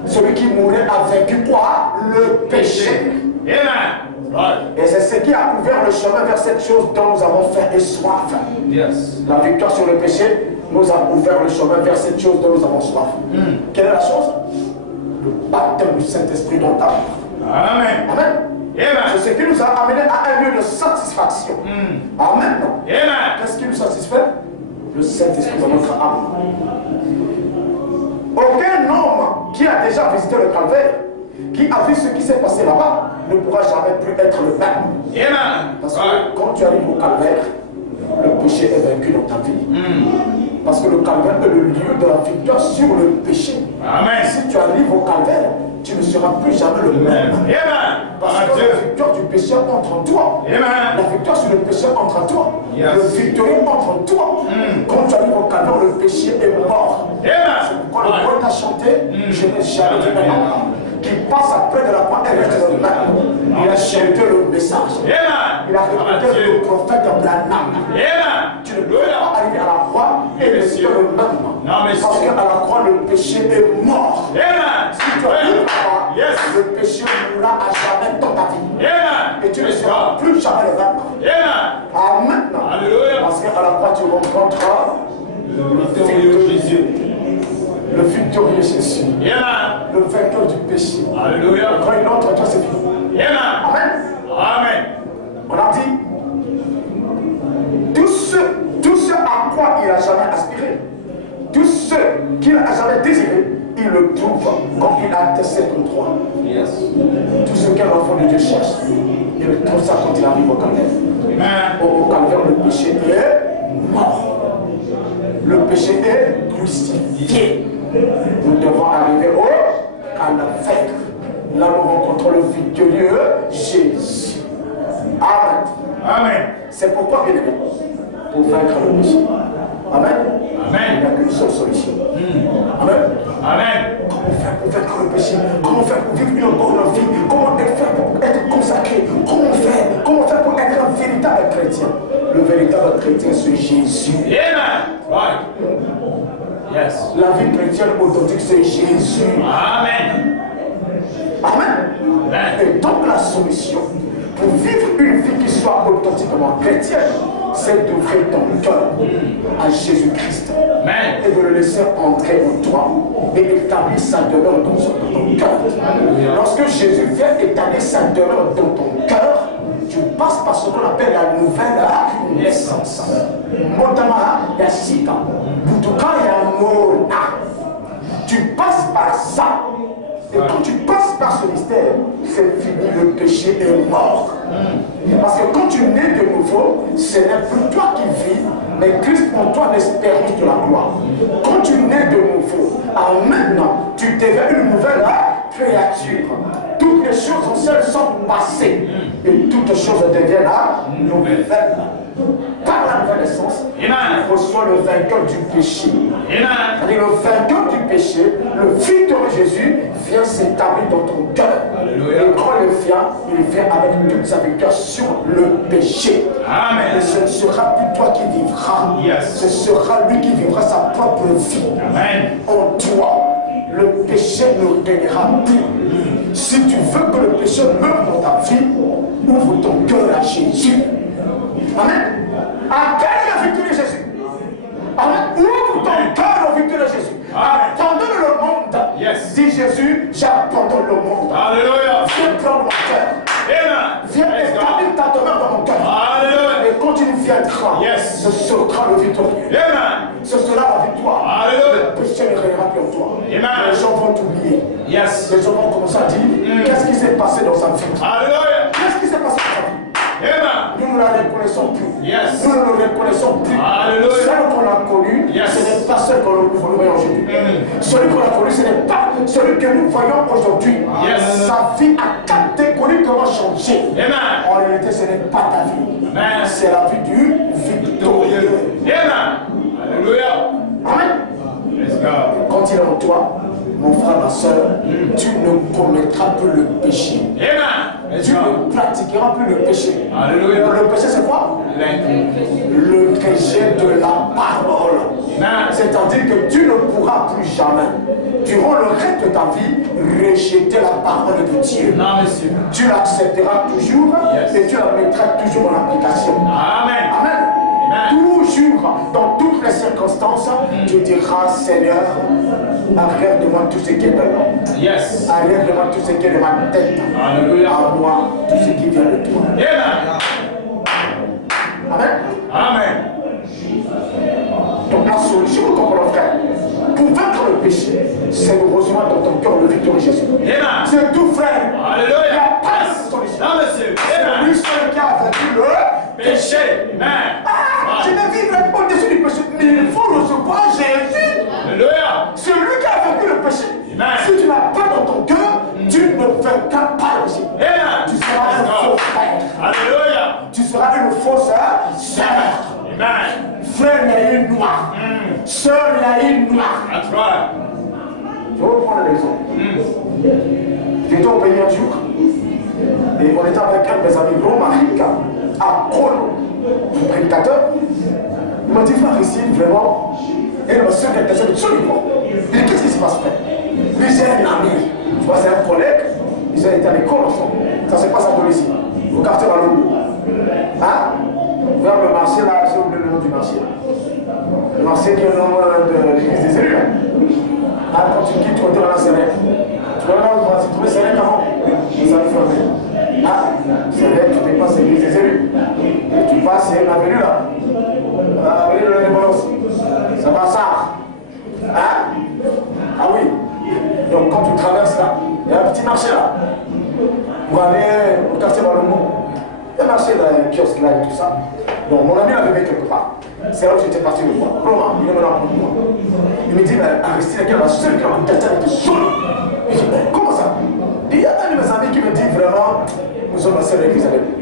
Celui qui mourait a vaincu quoi? Le péché. Amen. Right. Et c'est ce qui a ouvert le chemin vers cette chose dont nous avons faim et soif. Yes. La victoire sur le péché nous a ouvert le chemin vers cette chose dont nous avons soif. Quelle est la chose? Le baptême du Saint-Esprit dans ta vie. Amen. Amen. Amen. C'est ce qui nous a amené à un lieu de satisfaction. Amen. Amen. Qu'est-ce qui nous satisfait? Le Saint-Esprit dans notre âme. Aucun homme qui a déjà visité le calvaire, qui a vu ce qui s'est passé là-bas, ne pourra jamais plus être le même. Amen. Parce que Right. quand tu arrives au calvaire, le péché est vaincu dans ta vie. Parce que le calvaire est le lieu de la victoire sur le péché. Amen. Si tu arrives au calvaire, tu ne seras plus jamais le même. Amen. Parce Gloire à que Dieu. la victoire du péché entre en toi. Amen. La victoire sur le péché entre en toi. Yes. Le victorieux entre en toi. Quand tu arrives au calvaire, le péché est mort. C'est pourquoi le Amen. poète a chanté, je n'ai jamais vu un homme qui passe après de la croix et reste le même. Il a chanté le message. Amen. Il a répondu le prophète Branham. Amen. Tu ne peux pas arriver à la croix et rester le même. Non, monsieur. Parce qu'à la croix, le péché est mort. Amen. Si tu arrives là-bas, Yes. le péché mourra à jamais dans ta vie. Amen. Et tu ne seras plus jamais le même. Amen. Amen. Alléluia. Parce qu'à la croix, tu rencontreras le victorieux Jésus. Le victorieux Jésus. Amen. Le vainqueur du péché. Alléluia. Quand il entre en toi, c'est fini. Amen. Amen. Amen. On a dit, tout ce à quoi il n'a jamais aspiré, tout ce qu'il n'a jamais désiré, il le trouve quand il a testé ton droit. Yes. Tout ce qu'un enfant de Dieu cherche, il trouve ça quand il arrive au calvaire. Amen. Au calvaire, le péché est mort. Le péché est crucifié. Nous devons arriver au calvaire. Là, nous rencontrons le victorieux Jésus. Amen. Amen. C'est pourquoi, bien aimé, pour vaincre le péché. Amen. Amen. Il n'y a qu'une seule solution. Amen. Amen. Comment faire pour vaincre le péché? Comment faire pour vivre une bonne vie? Comment faire pour être consacré? Comment faire pour être un véritable chrétien? Le véritable chrétien, c'est Jésus. Amen. Right. Yes. La vie chrétienne authentique, c'est Jésus. Amen. Amen. Amen. Et donc la solution pour vivre une vie qui soit authentiquement chrétienne, c'est d'ouvrir ton cœur à Jésus-Christ Amen. et de le laisser entrer en toi et établir sa demeure dans ton cœur. Lorsque Jésus vient établir sa demeure dans ton cœur, tu passes par ce qu'on appelle la nouvelle naissance. Motama Yashika, Butuka Yamona. Tu passes par ça. Et quand tu passes par ce mystère, c'est fini, le péché est mort. Parce que quand tu nais de nouveau, ce n'est plus toi qui vis, mais Christ en toi l'espérance de la gloire. Quand tu nais de nouveau, maintenant, tu deviens une nouvelle créature. Toutes les choses anciennes sont passées et toutes les choses deviennent nouvelles. Par la nouvelle naissance, Amen. on reçoit le vainqueur du péché. Amen. Et le vainqueur du péché, le victorieux Jésus, vient s'établir dans ton cœur. Et quand il vient avec toute sa victoire sur le péché. Amen. Et ce ne sera plus toi qui vivras. Yes. Ce sera lui qui vivra sa propre vie. Amen. En toi. Le péché ne régnera plus. Si tu veux que le péché meure dans ta vie, ouvre ton cœur à Jésus. Amen. Accueille la victoire de Jésus. Amen. Ouvre ton cœur au victoire de Jésus. Abandonne le monde. Yes. Dis Jésus, j'abandonne le monde. Alléluia. Viens prendre mon cœur. Amen. Viens établir ta demeure dans mon cœur. Alléluia. Et quand tu viendras, Yes. ce sera le victorieux. Amen. Ce sera la victoire. Alléluia. Le péché ne régnera plus en toi. Amen. Les gens vont t'oublier. Yes. Les gens vont commencer à dire, qu'est-ce qui s'est passé dans sa vie? Alléluia. Qu'est-ce qui s'est passé dans sa vie? Amen. Nous ne la reconnaissons plus. Yes. Nous ne le reconnaissons plus. Alléluia. Celle qu'on a connu, Yes. ce n'est pas celle qu'on voit aujourd'hui. Celui qu'on a connu, ce n'est pas celui que nous voyons aujourd'hui. Yes. Sa vie a catégoriquement changé. Amen. En réalité, ce n'est pas ta vie. Amen. C'est la vie du victorieux. Amen. Alléluia. Amen. Let's go. Quand il est en toi, mon frère, ma soeur, tu ne commettras plus le péché. Amen. Let's Tu go. ne pratiqueras plus le péché. Alléluia. Le péché, c'est quoi? Le rejet de la parole. Amen. C'est-à-dire que tu ne pourras plus jamais, durant le reste de ta vie, rejeter la parole de Dieu. Non, monsieur. Tu l'accepteras toujours. Yes. Et tu la mettras toujours en application. Amen. Amen. Toujours, dans toutes les circonstances, tu diras, Seigneur, arrête de moi tout ce qui est de l'homme. Yes. Arrête de moi tout ce qui est de ma tête. Alléluia. À moi, tout ce qui vient de toi. Amen. Amen. Amen. Donc la solution, vous comprenez, frère, pour vaincre le péché, c'est de recevoir dans ton cœur le victoire de Jésus. Amen. C'est tout, frère. Il n'y Alléluia. a pas de solution. Non, monsieur. C'est Amen. lui seul qui a vaincu le Péché. Amen. Je vais vivre au-dessus du péché, mais il faut recevoir Jésus. Alléluia. C'est lui qui a vaincu le péché. Amen. Si tu n'as pas dans ton cœur, tu ne vaincras pas le péché. Amen. Tu seras un faux frère. Alléluia. Tu seras une fausse sœur. Amen. Frère, il y a une noire. Sœur, il y a une noire. That's right. Je vais vous prendre l'exemple. J'étais au pays un jour. Et on était avec un de mes amis, Romaric, à Polo, un prédicateur. Il m'a dit, frère, ici, vraiment, et ma soeur est personne absolument. Il dit, qu'est-ce qui se passe, frère? Lui, c'est un ami. Tu vois, c'est un collègue. Ils ont été à l'école ensemble. Ça se passe à Bolivie, au quartier Wallonie. Hein? Vers le marché, là, j'ai oublié le nom du marché. Le marché qui est le nom de l'église des élus. Hein, quand tu quittes, tu retournes à la Sérène. Tu vois là, tu trouves Sérène avant? Ça me ferme. Ah, Sérène, tu dépasses l'église des élus. Et tu passes, c'est l'avenue là. L'avenue de l'indépendance. Ça va ça. Hein? Ah oui. Donc quand tu traverses là, il y a un petit marché là. Pour aller au quartier Wallonie. Il y a un marché là, un kiosque là et tout ça. Donc mon ami l'avait mis quelque part. C'est là où j'étais parti le voir. Romain, il est maintenant pour moi. Il me dit, mais Aristide, qui est la seule qui a un quelqu'un qui est jaune. Je dis, mais comment ça? Il y a un de mes amis qui me dit vraiment, nous sommes la seule église avec nous.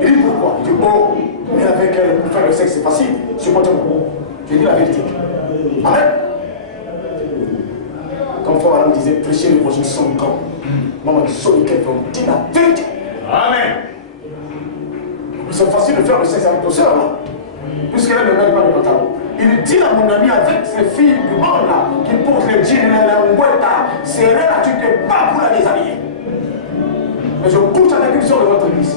Il dit pourquoi? Il dit, oh, mais avec elle, pour faire le sexe, c'est facile. Supporte-moi. Je dis la vérité. Amen. Comme Frère nous disait, prêcher l'évangile sans gants. Maman, qui sont lesquels vont dire la vérité. Amen. C'est facile de faire le sexe avec nos soeurs, là. Puisqu'elle ne met pas de pantalon. Il dit à mon ami avec ces filles du monde là, qui portent les jeans, les mouettes, c'est là, tu te bats pour la déshabiller. Mais je couche avec une soeur de votre église.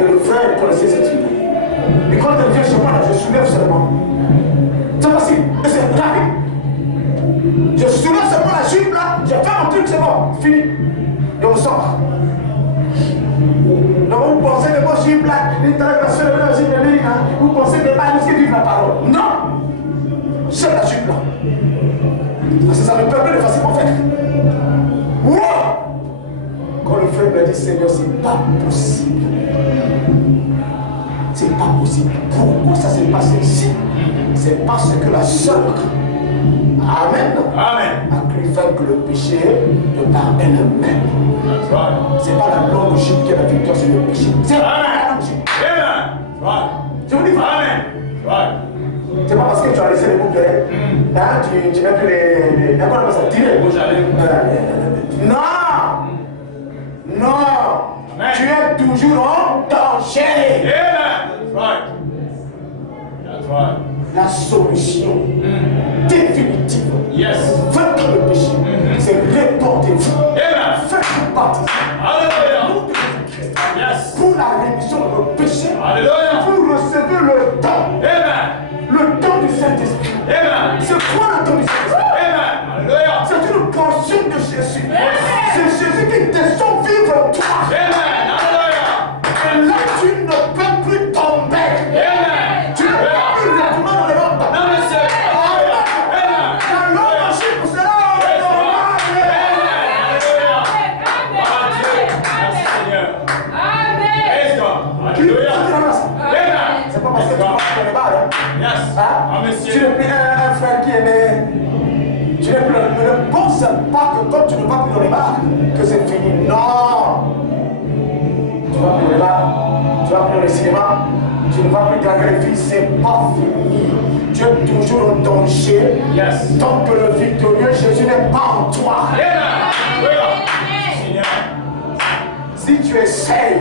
Et le frère connaissait cette fille. Et quand elle vient chez moi, là, je soulève seulement. C'est facile, et c'est rapide. Je soulève seulement la jupe là, j'ai fait mon truc, c'est bon, fini. Et on sort. Donc vous pensez que moi je suis black, vous pensez que pas nous qui vivent la parole. Non! C'est la jupe là. Parce que ça me permet de facilement faire. Wow! Quand le frère me dit Seigneur, c'est pas possible. C'est pas possible. Pourquoi ça s'est passé ici? C'est parce que la sœur, Amen, Amen. a cru vaincre le péché de par elle-même. That's right. C'est pas la longue jupe qui est la victoire sur le péché. C'est la Amen. longue jupe. Amen. Right. Je vous dis, Amen. Right. C'est pas parce que tu as laissé les boucles d'oreilles. Hein, tu mets plus les. Comment on appelle ça? Tirer. Non! Non! Amen. Tu es toujours en danger. Amen. That's right. That's right. La solution définitive. Yes. Vaincre le péché. C'est répandez-vous. Amen. Faites-vous baptiser. Hallelujah. Yes. Pour la rémission de nos péchés. Hallelujah. Vous recevez le don. Amen. Le don du Saint-Esprit. Amen. C'est quoi le don du Saint-Esprit? Amen. Hallelujah. C'est une portion de Jésus. C'est Jésus qui descend vivre en toi. Amen. Hallelujah. Et là, tu ne peux plus tomber. Amen. Tu ne peux plus retourner dans les mondes. Non, monsieur. Amen. La longue marche pour cela. C'est pas parce que tu marches dans les bars. Tu ne plus un frère qui est né. Tu n'es plus. Ne pense pas que quand tu ne vas plus dans les bars, que c'est fini. Non. Tu vas plus dans les bars, tu vas plus dans le cinéma, tu ne vas plus draguer les filles, c'est pas fini. Tu es toujours en danger. Yes. Tant que le victorieux Jésus n'est pas en toi. Si tu essayes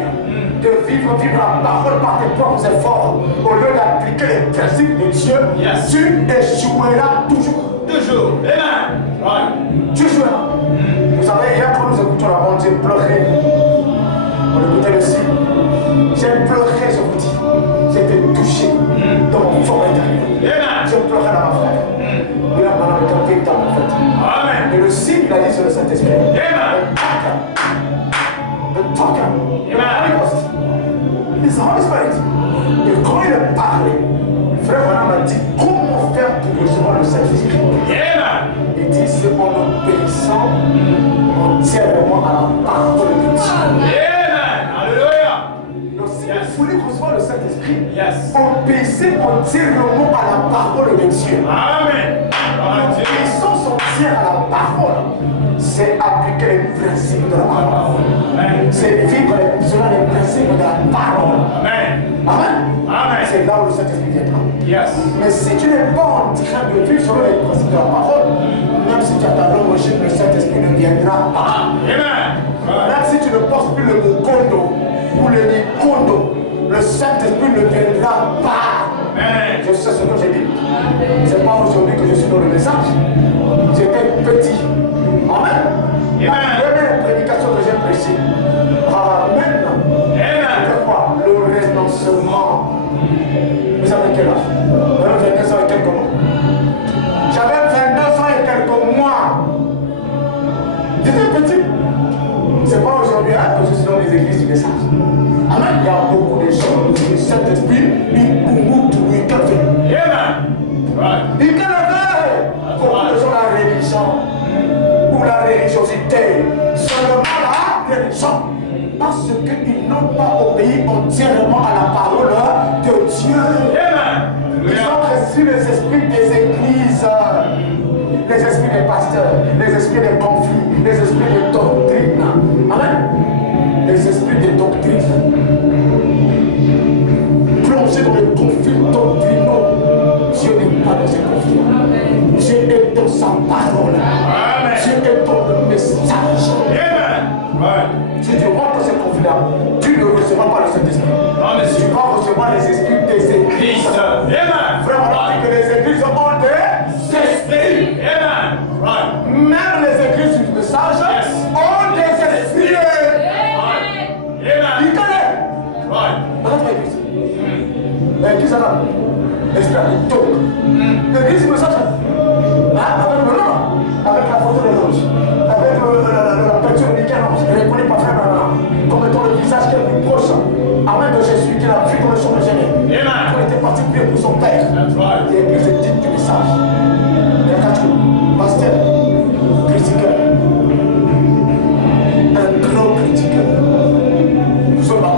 de vivre la parole par tes propres efforts, au lieu d'appliquer les principes de Dieu, Yes. tu échoueras toujours. Toujours. Amen. Right. Tu échoueras. Vous savez, hier quand nous écoutons la bande, j'ai pleuré. On écoutait le signe. J'ai pleuré, je vous dis. J'étais touché dans mon fort intérieur. Amen. J'ai pleuré dans ma frère. Il a maintenant avec un véritable en fait. Amen. Et le signe, il a dit sur le Saint-Esprit. Amen. The talker. The Holy Ghost. It's the Holy Spirit. Et quand il a parlé, frère Branham m'a dit comment faire pour recevoir le Saint-Esprit. Amen. Il dit c'est en obéissant entièrement à la parole de Dieu. Amen. Hallelujah. Donc si vous voulez recevoir le Saint-Esprit, Yes. obéissez entièrement à la parole de Dieu. Amen. L'obéissance entière à la parole, c'est appliquer les principes de la parole. Amen. C'est vivre selon les principes de la parole. Amen. Amen. Amen. C'est là où le Saint-Esprit viendra. Yes. Mais si tu n'es pas en train de vivre selon les principes de la parole, même si tu as ta langue recherche, le Saint-Esprit ne viendra pas. Amen. Même si tu ne portes plus le mot kondo ou le mikondo, le Saint-Esprit ne viendra pas. Amen. Je sais ce que j'ai dit. C'est pas aujourd'hui que je suis dans le message. J'étais petit. Amen. La première prédication que j'ai prêchée. Amen. Amen. C'était quoi? Le renoncement. Vous avez quel âge? J'avais 22 ans et quelques mois. J'avais 22 ans et quelques mois. J'étais petit. C'est pas aujourd'hui que je suis dans les églises du message. Amen. Il y a beaucoup de gens qui Saint-Esprit, il fait. Amen. Right. Il fait. Beaucoup de gens la religion ou la religiosité. Seulement la religion. Parce qu'ils n'ont pas obéi entièrement à la parole de Dieu. Amen. Ils ont reçu les esprits des églises, les esprits des pasteurs, les esprits des conflits, les esprits de doctrine. Amen. Les esprits des doctrines. Plongés dans les conflits doctrinaux. Dieu n'est pas dans ces conflits. Dieu est dans sa parole. Amen. Dieu est dans le message. Amen. Right. Si tu rentres dans ces conflits-là, tu ne recevras pas le Saint-Esprit. Amen. Tu vas recevoir les esprits des églises. Amen. Frère, on dit que les églises ont des esprits. Amen. Right. Même les églises du message ont des esprits. Il Amen. connaît. Right. Dans notre église. L'église là. L'esprit a dit donc. L'église du message. Avec le nom. Avec la photo de l'ange. Avec la peinture de Michel-Ange. Je ne reconnais pas frère Branham comme étant le visage qui est le plus proche. Amen de Jésus qui l'a vu dans le champ de Genève. Amen. Il était parti prier pour son père. That's right. L'église est digne du message. Les quatre pasteur, critiqueur, un grand critiqueur. Nous sommes là.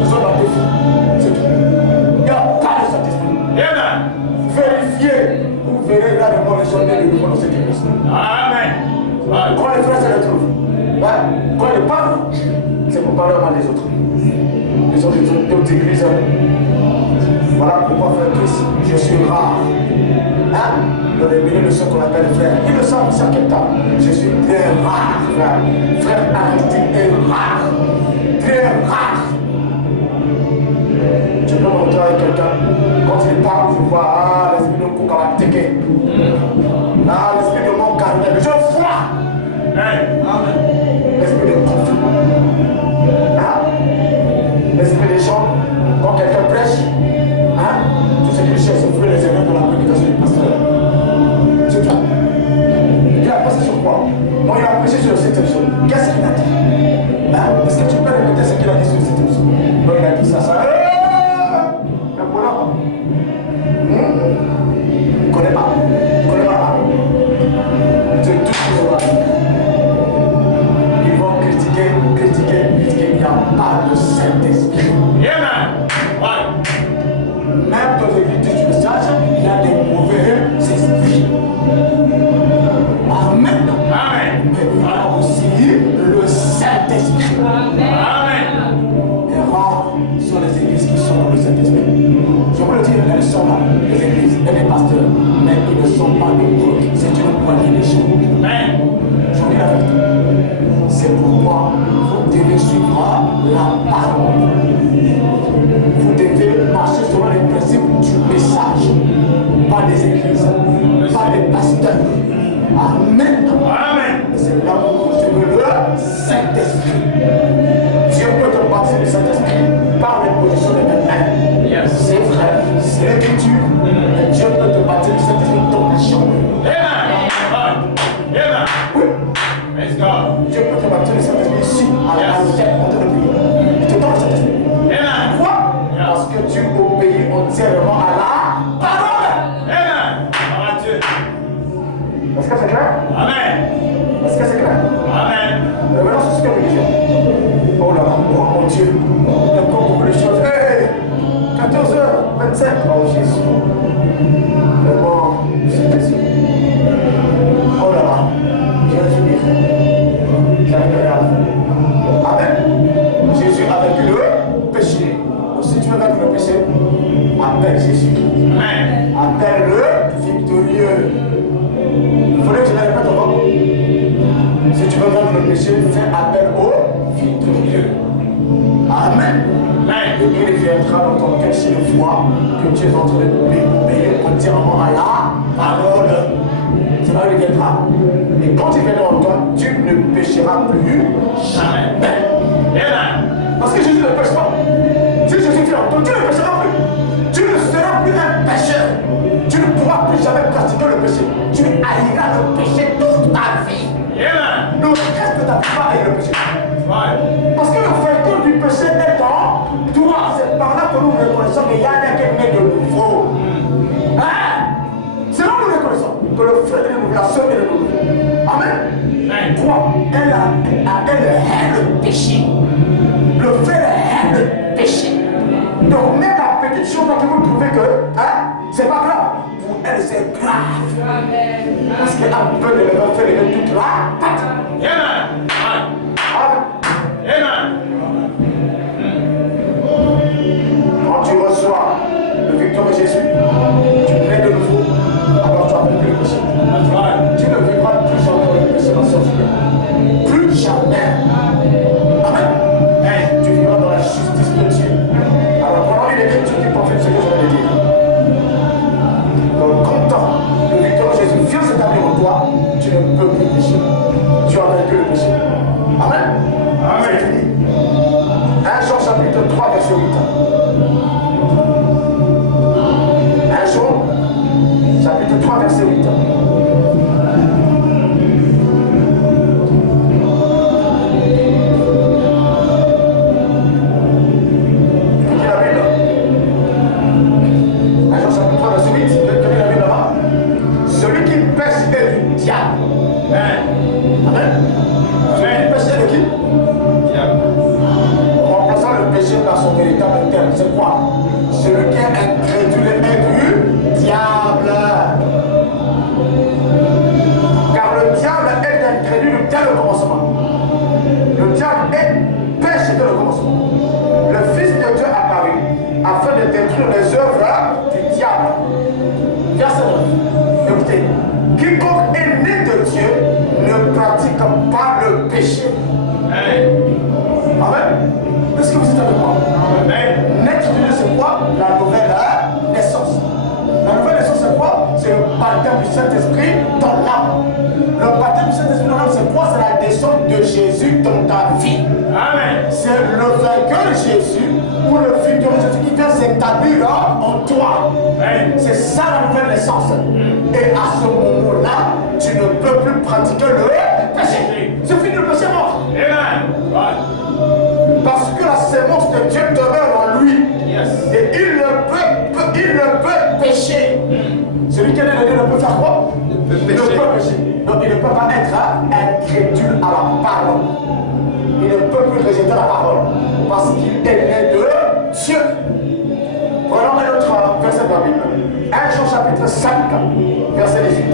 Nous sommes là défi. C'est tout. Il n'y a pas de Saint-Esprit. Amen. Vérifiez. Vous verrez là le mot résonner de nouveau dans cette église. Amen. Right. Quand les frères se retrouvent, quand ils parlent, c'est pour parler au mal des autres. Les autres églises, Voilà pourquoi, frère Christ, je suis rare. Hein? Dans les milieux de ceux qu'on appelle frères. Ils le savent, c'est quel temps. Je suis très rare, frère. Frère Aristide est rare. Très rare. Je peux montrer avec quelqu'un. Quand il parle, je vois, l'esprit de Koukamateke. L'esprit de mon caractère. Je vois. L'esprit de conflit. L'esprit des gens, quand quelqu'un prêche, tout ce qu'il cherche, c'est trouver les erreurs de la prédication du pasteur. C'est tout. Il a prêché sur quoi? Moi, il a prêché sur le septième jour. Qu'est-ce qu'il a dit? Est-ce que tu peux répéter ce qu'il a dit sur le septième jour? Donc, il a dit ça. Mais voilà. Il ne connaît pas. Il ne connaît pas. C'est tout ce qu'il va dire. Ils vont critiquer. Il n'y a pas de Saint-Esprit. Yeah, man. Right. Même dans l'église du message, il y a des mauvais esprits. Amen. Amen. Mais il y a aussi le Saint-Esprit. Amen. Et rares sont les églises qui sont dans le Saint-Esprit. Je veux le dire, elles sont là, les églises et les pasteurs, mais ils ne sont pas nombreux. C'est une poignée de gens. Amen. Je vous dis la vérité. C'est pourquoi vous devez suivre la parole. Vous devez marcher selon les principes du message. Pas des églises, pas des pasteurs. Amen. Amen. C'est là où vous recevez le Saint-Esprit. Dieu peut te baptiser du Saint-Esprit par l'imposition de mes mains. Yes. C'est vrai, c'est l'écriture. Mais Dieu peut te baptiser du Saint-Esprit dans la chambre. Amen. Right. Amen. Oui. Praise God. Dieu peut te baptiser du Saint-Esprit ici, à la tête, en train de prier. Il te donne le Saint-Esprit. Amen. Pourquoi? Parce que tu obéis entièrement à la parole. Amen. Gloire à Dieu. Est-ce que c'est clair? Amen. Est-ce que c'est clair? Amen. Maintenant, c'est ce que je dis. Oh là là, oh mon Dieu. Il y a encore beaucoup de choses. Hey! 14h25. Oh Jésus. Vraiment, c'est Jésus. Oh là là. Je vais finir. J'arriverai à la fin. Amen. Jésus a vaincu le péché. Si tu veux vaincre le péché, appelle Jésus. Amen. Appelle le victorieux. Il faudrait que je le répète encore. Si tu veux vaincre le péché, fais appel au victorieux. Amen. Amen. Et il viendra dans ton cœur si le foi que tu es en train de payer entièrement à la parole. C'est là où il viendra. Et quand il viendra en toi, tu ne pécheras plus jamais. Amen. Parce que Jésus ne pêche pas. Si Jésus vient en toi, tu ne pécheras plus. Tu ne seras plus un pécheur. Tu ne pourras plus jamais pratiquer le péché. Tu haïras le péché toute ta vie. Amen. Le reste de ta vie va haïr le péché. Right. Parce que le facteur du péché est en toi. C'est par là que nous reconnaissons qu'il y a un qui est né de nouveau. Hein? C'est là que nous reconnaissons que le frère est de nouveau, la soeur est de nouveau. Amen. Amen. Toi, elle hait le péché. Le frère hait le péché. Donc même la petite chose que vous trouvez que c'est pas grave. Pour elle, c'est grave. Parce qu'elle a peur de le faire lever toute la patte. Amen. Right. Amen. Amen. Quand tu reçois le victoire de Jésus, tu nais de nouveau, alors tu as vaincu le péché. That's right. Tu ne vivras plus jamais le péché dans son vie. Plus jamais. Amen. Et tu vivras dans la justice de Dieu. Alors, pendant une écriture qui confirme ce que je viens de dire. Donc, quand le victoire de Jésus vient s'établir en toi, tu ne peux plus pécher. Tu as vaincu le péché. Amen. Amen. C'est fini. 1 Jean chapitre 3, verset 8. 1 Jean chapitre 3, verset 8. C'est quoi? Celui qui est incrédule est du diable. Car le diable est incrédule dès le commencement. Le diable est péché dès le commencement. Le Fils de Dieu apparu afin de détruire les œuvres du Saint-Esprit dans l'âme. Le baptême du Saint-Esprit dans l'âme, c'est quoi? C'est la descente de Jésus dans ta vie. Amen. C'est le vainqueur Jésus ou le victorieux Jésus qui vient s'établir en toi. C'est ça la nouvelle naissance. Et à ce moment-là, tu ne peux plus pratiquer le péché. C'est fini, le péché est mort. Amen. Parce que la sémence de Dieu demeure en lui. Yes. Et il ne peut pécher. Celui qui est né de Dieu ne peut faire quoi? Il ne peut pécher. Donc il ne peut pas être incrédule à la parole. Il ne peut plus rejeter la parole. Parce qu'il est né de Dieu. Prenons un autre verset de la Bible. 1 Jean chapitre 5, verset 18.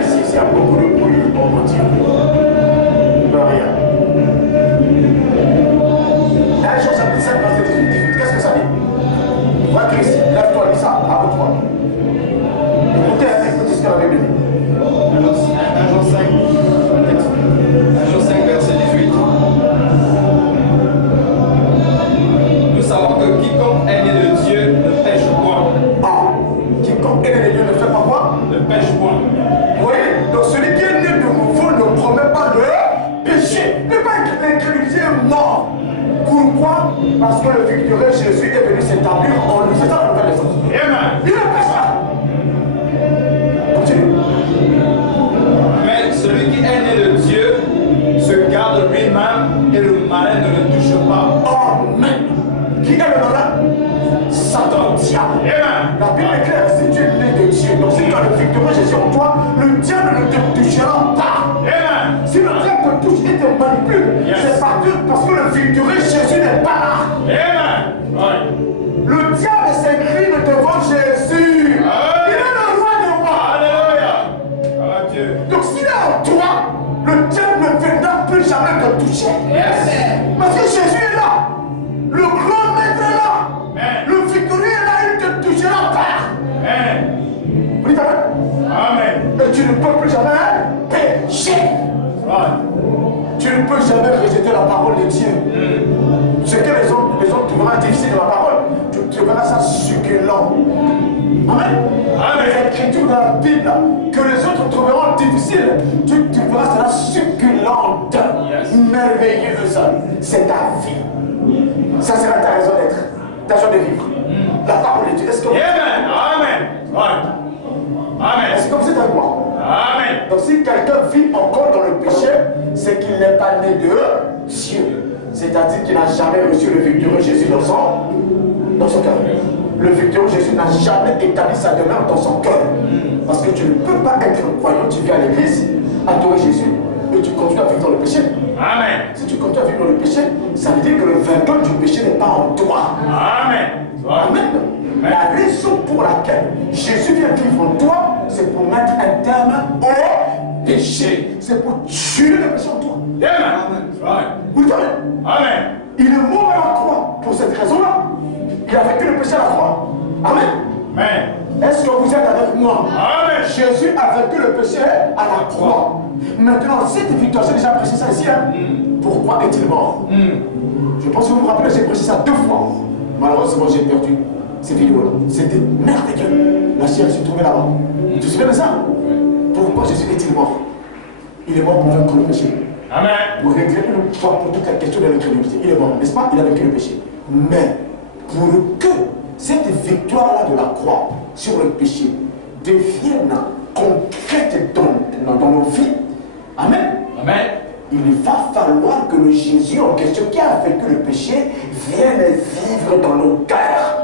Ici, il y a beaucoup de bruit, on va dire. Rien. 1 Jean chapitre 5, verset 18. Qu'est-ce que ça dit? Va Christ, lève-toi, lis ça, à vous trois. Écoutez ce que la Bible dit. 1 Jean 5, 1 Jean 5, verset 18. Nous savons que quiconque est né de Dieu ne pêche point. Ah, quiconque est né de Dieu ne fait pas quoi? Ne pêche point. Oui, donc celui qui est né de nouveau ne promet pas de péché. Ne pas l'incrédulité mort. Pourquoi? Parce que le victorieux Jésus est venu s'établir en lui. C'est ça la nouvelle naissance. Amen. Il ne pêche pas. Continue. Mais celui qui est né de Dieu se garde lui-même et le malin ne le touche pas. Amen. Qui est le malin? Satan, diable. Amen. La Bible est claire, si tu es né de Dieu, donc si tu as le victorieux Jésus en toi, le diable ne te touchera pas. Amen. Si le diable te touche et te manipule, Yes. c'est parce que le victorieux Jésus n'est pas là. Amen. Ouais. Le diable s'incline devant Jésus. Amen. Il est le roi des rois. Alléluia. Ah Dieu. Donc s'il est en toi, le diable ne viendra plus jamais te toucher. Yes. Parce que Jésus est là. Le grand maître est là. Amen. Le victorieux est là, il ne te touchera pas. Amen. Vous dites amen? Amen. Et tu ne peux plus jamais pécher. Right. Tu ne peux jamais rejeter la parole de Dieu. Ce que les autres trouveront difficile de la parole, tu verras ça succulent. Amen. Amen. Les écritures dans la Bible que les autres trouveront difficiles, tu verras cela succulente. Yes. Merveilleuse. C'est ta vie. Ça sera ta raison d'être, ta joie de vivre. La parole de Dieu. Est-ce que, Amen. Amen. Right. Amen. est-ce que vous êtes avec moi? Amen. Donc si quelqu'un vit encore dans le péché, c'est qu'il n'est pas né de Dieu. C'est-à-dire qu'il n'a jamais reçu le victorieux Jésus dans son cœur. Le victorieux Jésus n'a jamais établi sa demeure dans son cœur. Parce que tu ne peux pas être croyant, tu viens à l'église, adorer Jésus, et tu continues à vivre dans le péché. Amen. Si tu continues à vivre dans le péché, ça veut dire que le vainqueur du péché n'est pas en toi. Amen. Right. Amen. La raison pour laquelle Jésus vient vivre en toi, c'est pour mettre un terme au péché. C'est pour tuer le péché en toi. Amen. Right. Vous savez, Amen. il est mort à la croix pour cette raison-là. Il a vécu le péché à la croix. Amen. Amen. Est-ce que vous êtes avec moi? Amen. Jésus a vaincu le péché à la croix. Maintenant, cette victoire, j'ai déjà prêché ça ici. Hein? Pourquoi est-il mort? Je pense que vous vous rappelez, j'ai prêché ça 2 fois. Malheureusement, j'ai perdu ces vidéos-là. C'était merveilleux. La chair s'est trouvée là-bas. Tu te souviens de ça? Pourquoi Jésus est-il mort? Il est mort pour vaincre le péché. Amen. Pour régler une fois pour toute la question de l'incrédulité. Il est mort, n'est-ce pas? Il a vaincu le péché. Mais pour que cette victoire-là de la croix sur le péché devienne concrète dans nos vies, amen. Amen. Il va falloir que le Jésus en question qui a vaincu le péché vienne vivre dans nos cœurs,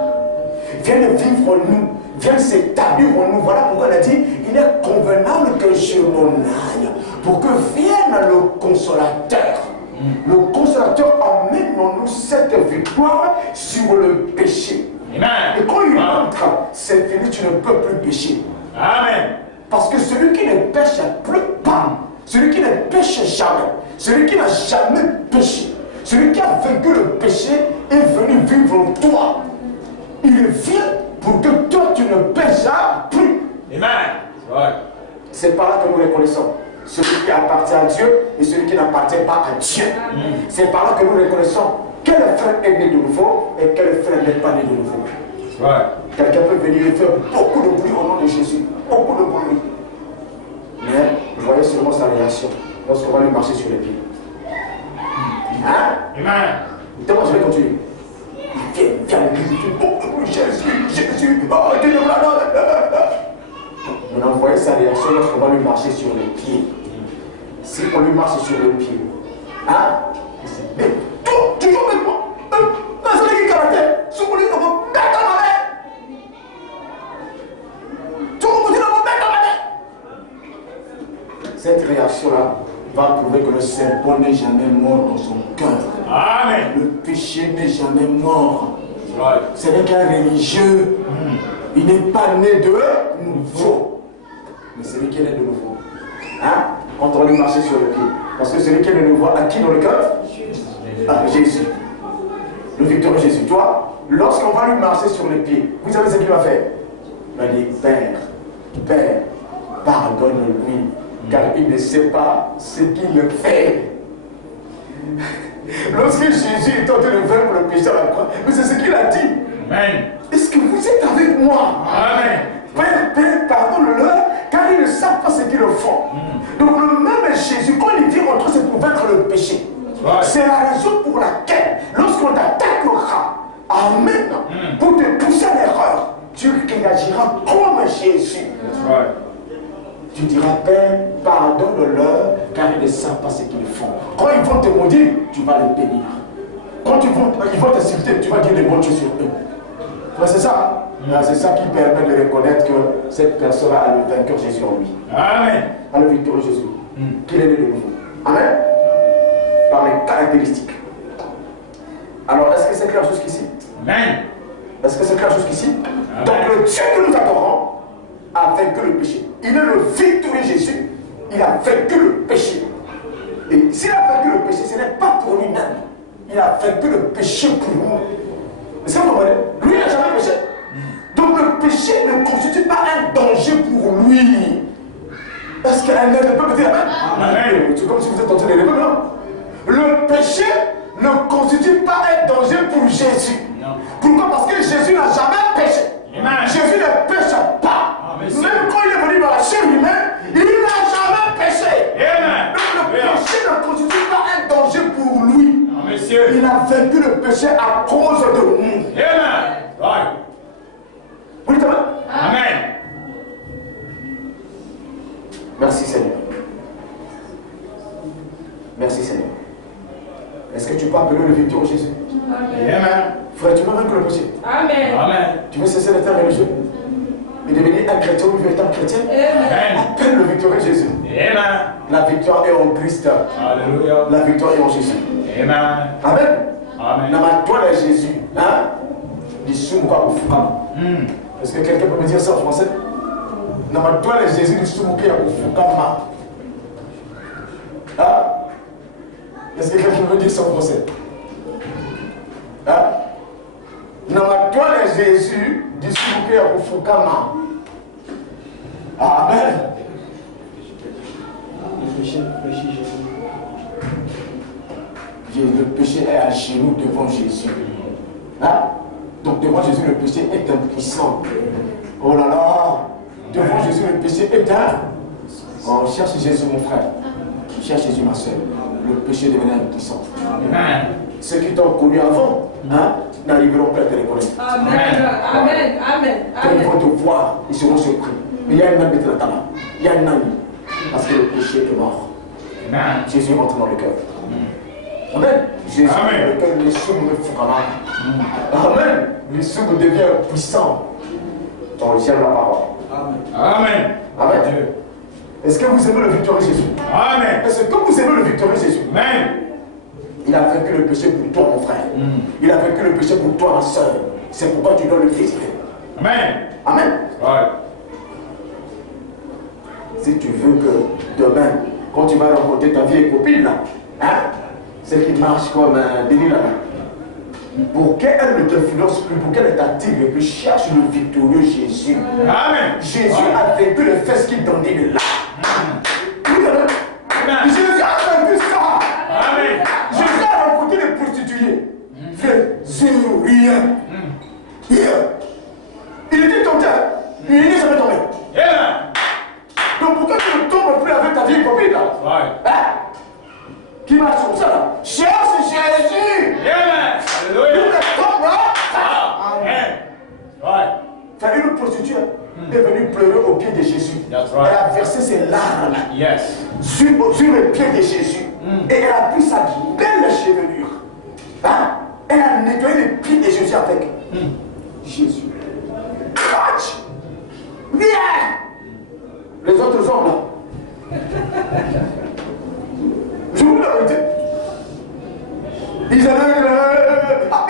vienne vivre en nous, vienne s'établir en nous. Voilà pourquoi il a dit, il est convenable que je m'en aille, pour que vienne le consolateur. Le consolateur emmène en nous cette victoire sur le péché. Amen. Et quand il entre, c'est fini, tu ne peux plus pécher. Amen. Parce que celui qui ne pêche plus pas, celui qui ne pêche jamais, celui qui n'a jamais péché, celui qui a vaincu le péché est venu vivre en toi. Il vient pour que toi tu ne pêches plus. Amen. Right. C'est par là que nous reconnaissons celui qui appartient à Dieu et celui qui n'appartient pas à Dieu. C'est par là que nous reconnaissons quel frère est né de nouveau et quel frère n'est pas né de nouveau. Quelqu'un peut venir et faire beaucoup de bruit au nom de Jésus, beaucoup de bruit. Mais vous voyez seulement sa réaction lorsqu'on va lui marcher sur les pieds. Hein? Amen. Donc je vais continuer. Il vient, il fait beaucoup de bruit, Jésus, oh, Dieu de là. Maintenant, vous voyez sa réaction lorsqu'on va lui marcher sur les pieds. Si on lui marche sur les pieds, hein? Mais toujours avec moi. Dans ce caractère, sous mon lit, on va mettre dans ma main. Tout le monde, on va mettre dans ma main. Cette réaction-là va prouver que le serpent n'est jamais mort dans son cœur. Amen. Le péché n'est jamais mort. Ce n'est qu'un religieux. Il n'est pas né de nouveau. Mais celui qui est né de nouveau. Hein? Quand on va lui marcher sur le pied. Parce que celui qui est né de nouveau, à qui dans le cœur? À Jésus. Le victorieux Jésus. Toi, lorsqu'on va lui marcher sur les pieds, vous savez ce qu'il va faire? Il va dire, Père, pardonne-lui, car il ne sait pas ce qu'il fait. Lorsque Jésus est en train de faire le péché à la croix, mais c'est ce qu'il a dit. Amen. Est-ce que vous êtes avec moi? Amen. Père, pardonne-leur, car ils ne savent pas ce qu'ils font. Donc le même Jésus, quand il dit entre c'est pour vaincre le péché. C'est la raison pour laquelle, lorsqu'on t'attaquera, Amen, pour te pousser à l'erreur, tu réagiras comme Jésus. Tu diras, Père, pardonne-leur, car ils ne savent pas ce qu'ils font. Quand ils vont te maudire, tu vas les bénir. Quand ils vont t'insulter, tu vas dire des bonnes choses sur eux. C'est ça. C'est ça qui permet de reconnaître que cette personne a le vainqueur Jésus en lui. Amen. A le victorieux Jésus. Qu'il est né de nouveau. Amen. Par les caractéristiques. Alors, est-ce que c'est clair jusqu'ici? Amen. Est-ce que c'est clair jusqu'ici? Donc, le Dieu que nous adorons a vaincu le péché. Il est le victorieux Jésus. Il a vaincu le péché. Et s'il a vaincu le péché, ce n'est pas pour lui-même. Il a vaincu le péché pour nous. Est-ce que vous comprenez? Lui n'a jamais péché. Donc le péché ne constitue pas un danger pour lui. Est-ce qu'elle peut me dire Amen? C'est comme si vous êtes en train de rêver, non? Le péché ne constitue pas un danger pour Jésus. Non. Pourquoi? Parce que Jésus n'a jamais péché. Amen. Jésus ne péche pas. Amen. Même quand il est venu dans la chair humaine, il n'a jamais péché. Amen. Donc le péché ne constitue pas un danger pour lui. Amen. Il a vaincu le péché à cause de nous. Amen. Right. Vous dites Amen? Amen. Merci Seigneur. Merci Seigneur. Est-ce que tu peux appeler le victorieux Jésus? Amen. Frère, tu veux vaincre le péché? Amen. Amen. Tu veux cesser d'être un religieux et devenir un chrétien ou véritable chrétien? Amen. Appelle le victorieux Jésus. Amen. La victoire est en Christ. Alléluia. La victoire est en Jésus. Amen. Amen. Amen. Nama-toi de Jésus. Hein? Est-ce que quelqu'un peut me dire ça en français? Nama-toi de Jésus du Soumouké à Fukama. Hein? Est-ce que quelqu'un peut dire ça en français? Hein? Nama-toi de Jésus du Soumouké à Fukama. Amen. Le péché est à genoux devant Jésus. Hein? Donc devant Jésus, le péché est impuissant. Oh là là! Devant Jésus, le péché est un. Oh, cherche Jésus, mon frère. Cherche Jésus, ma soeur. Le péché devenait impuissant. Amen. Ceux qui t'ont connu avant, hein, n'arriveront pas à te reconnaître. Amen. Amen. Amen. Quand ils vont te voir, ils seront surpris. Mais il y a une âme de la tama. Il y a une âme. Parce que le péché est mort. Amen. Jésus entre dans le cœur. Amen. Jésus dans le cœur, les soumes me font mal. Amen. Les soumes deviennent puissants. Dans le ciel, la parole. Amen. Amen. Amen. Est-ce que vous aimez le victorieux Jésus? Amen. Est-ce que vous aimez le victorieux Jésus? Amen. Il a vaincu le péché pour toi, mon frère. Il a vaincu le péché pour toi, ma soeur. C'est pourquoi tu dois le féliciter. Amen. Amen. Ouais. Si tu veux que demain, quand tu vas rencontrer ta vieille copine là, hein, c'est qui marche comme un délit là, pour qu'elle ne t'influence plus, pour qu'elle ne t'attire plus, cherche le victorieux Jésus. Amen. Jésus a vaincu le fait qu'il t'en dit de là. Oui, Right. Hein? Qui marche comme ça là? Cherche Jésus. Amen. Nous Hallelujah. ne sommes pas. Amen. Right. Fait une prostituée est venue pleurer au pied de Jésus. That's right. Elle a versé ses larmes Yes. sur le pied de Jésus. Et elle a pris sa belle chevelure. Hein? Elle a nettoyé les pieds de Jésus avec. Jésus. Watch. Viens. Les autres hommes là. Je vous le dis. Ils avaient. Ah,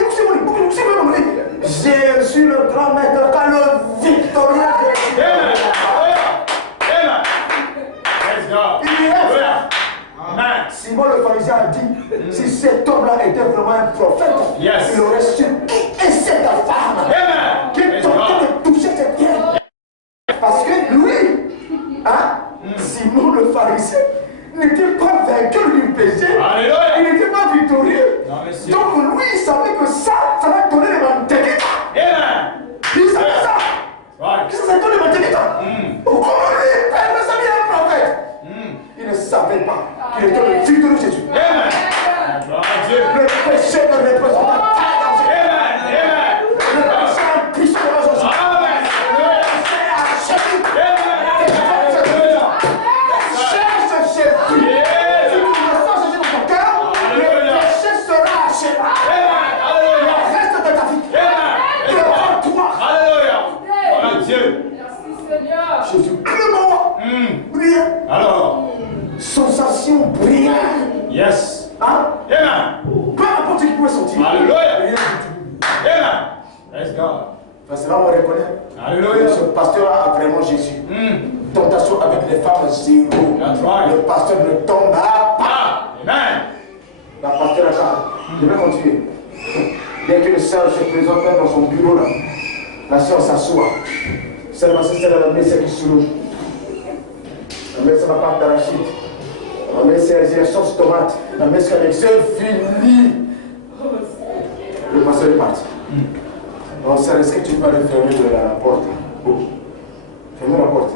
Jésus le grand maître, quand le victorieux. Amen. Hallelujah. Amen. Praise God. Hallelujah. Amen. Simon le pharisien a dit, si cet homme-là était vraiment un prophète, Yes. il aurait su qui est cette femme Amen. qui Praise tentait God. de toucher ses pieds. Parce que lui, hein, Simon le pharisien, n'était pas vainqueur du péché. Alléluia. Il n'était pas victorieux. Non, monsieur. Donc lui, il savait que ça va donner les mentalités. Amen. Il savait ça. Right. Que ça donne les mentalités. Comment lui, il savait un prophète. Il ne savait pas qu'il était le fils de Jésus. Amen. Gloire à Dieu. Le péché ne représente pas dans Jésus. Amen. Amen. Le péché empêche dans Jésus. Amen. Hallelujah. C'est à Jésus. Amen. Hallelujah. Cherche Jésus. Yeah. Si tu ne sens Jésus dans ton cœur, le Alléluia. péché sera haché. Amen. Le Hallelujah. reste de ta vie. Amen. Devant toi, Hallelujah. Gloire à Dieu. Jésus clément, brillant, Alors. sensation brillante. Yes. Hein? Amen. Peu importe ce qui pouvait sortir. Alléluia. Rien du tout. Amen. Praise God. Parce que là, on reconnaît. Alléluia. Ce pasteur a vraiment Jésus. Tentation avec les femmes, zéro. That's right. Le pasteur ne tombera pas. Ah. Amen. La pasteur a. Je vais continuer. Dès que le sœur se présente même dans son bureau là, la sœur s'assoit. Seulement si c'est la messe qui sourit. La messe n'a pas d'arachide. La messe a sauce tomate. La messe avec c'est fini. Le pasteur est parti. Donc c'est est-ce que tu peux aller fermer la porte? Oh. Fermer la porte.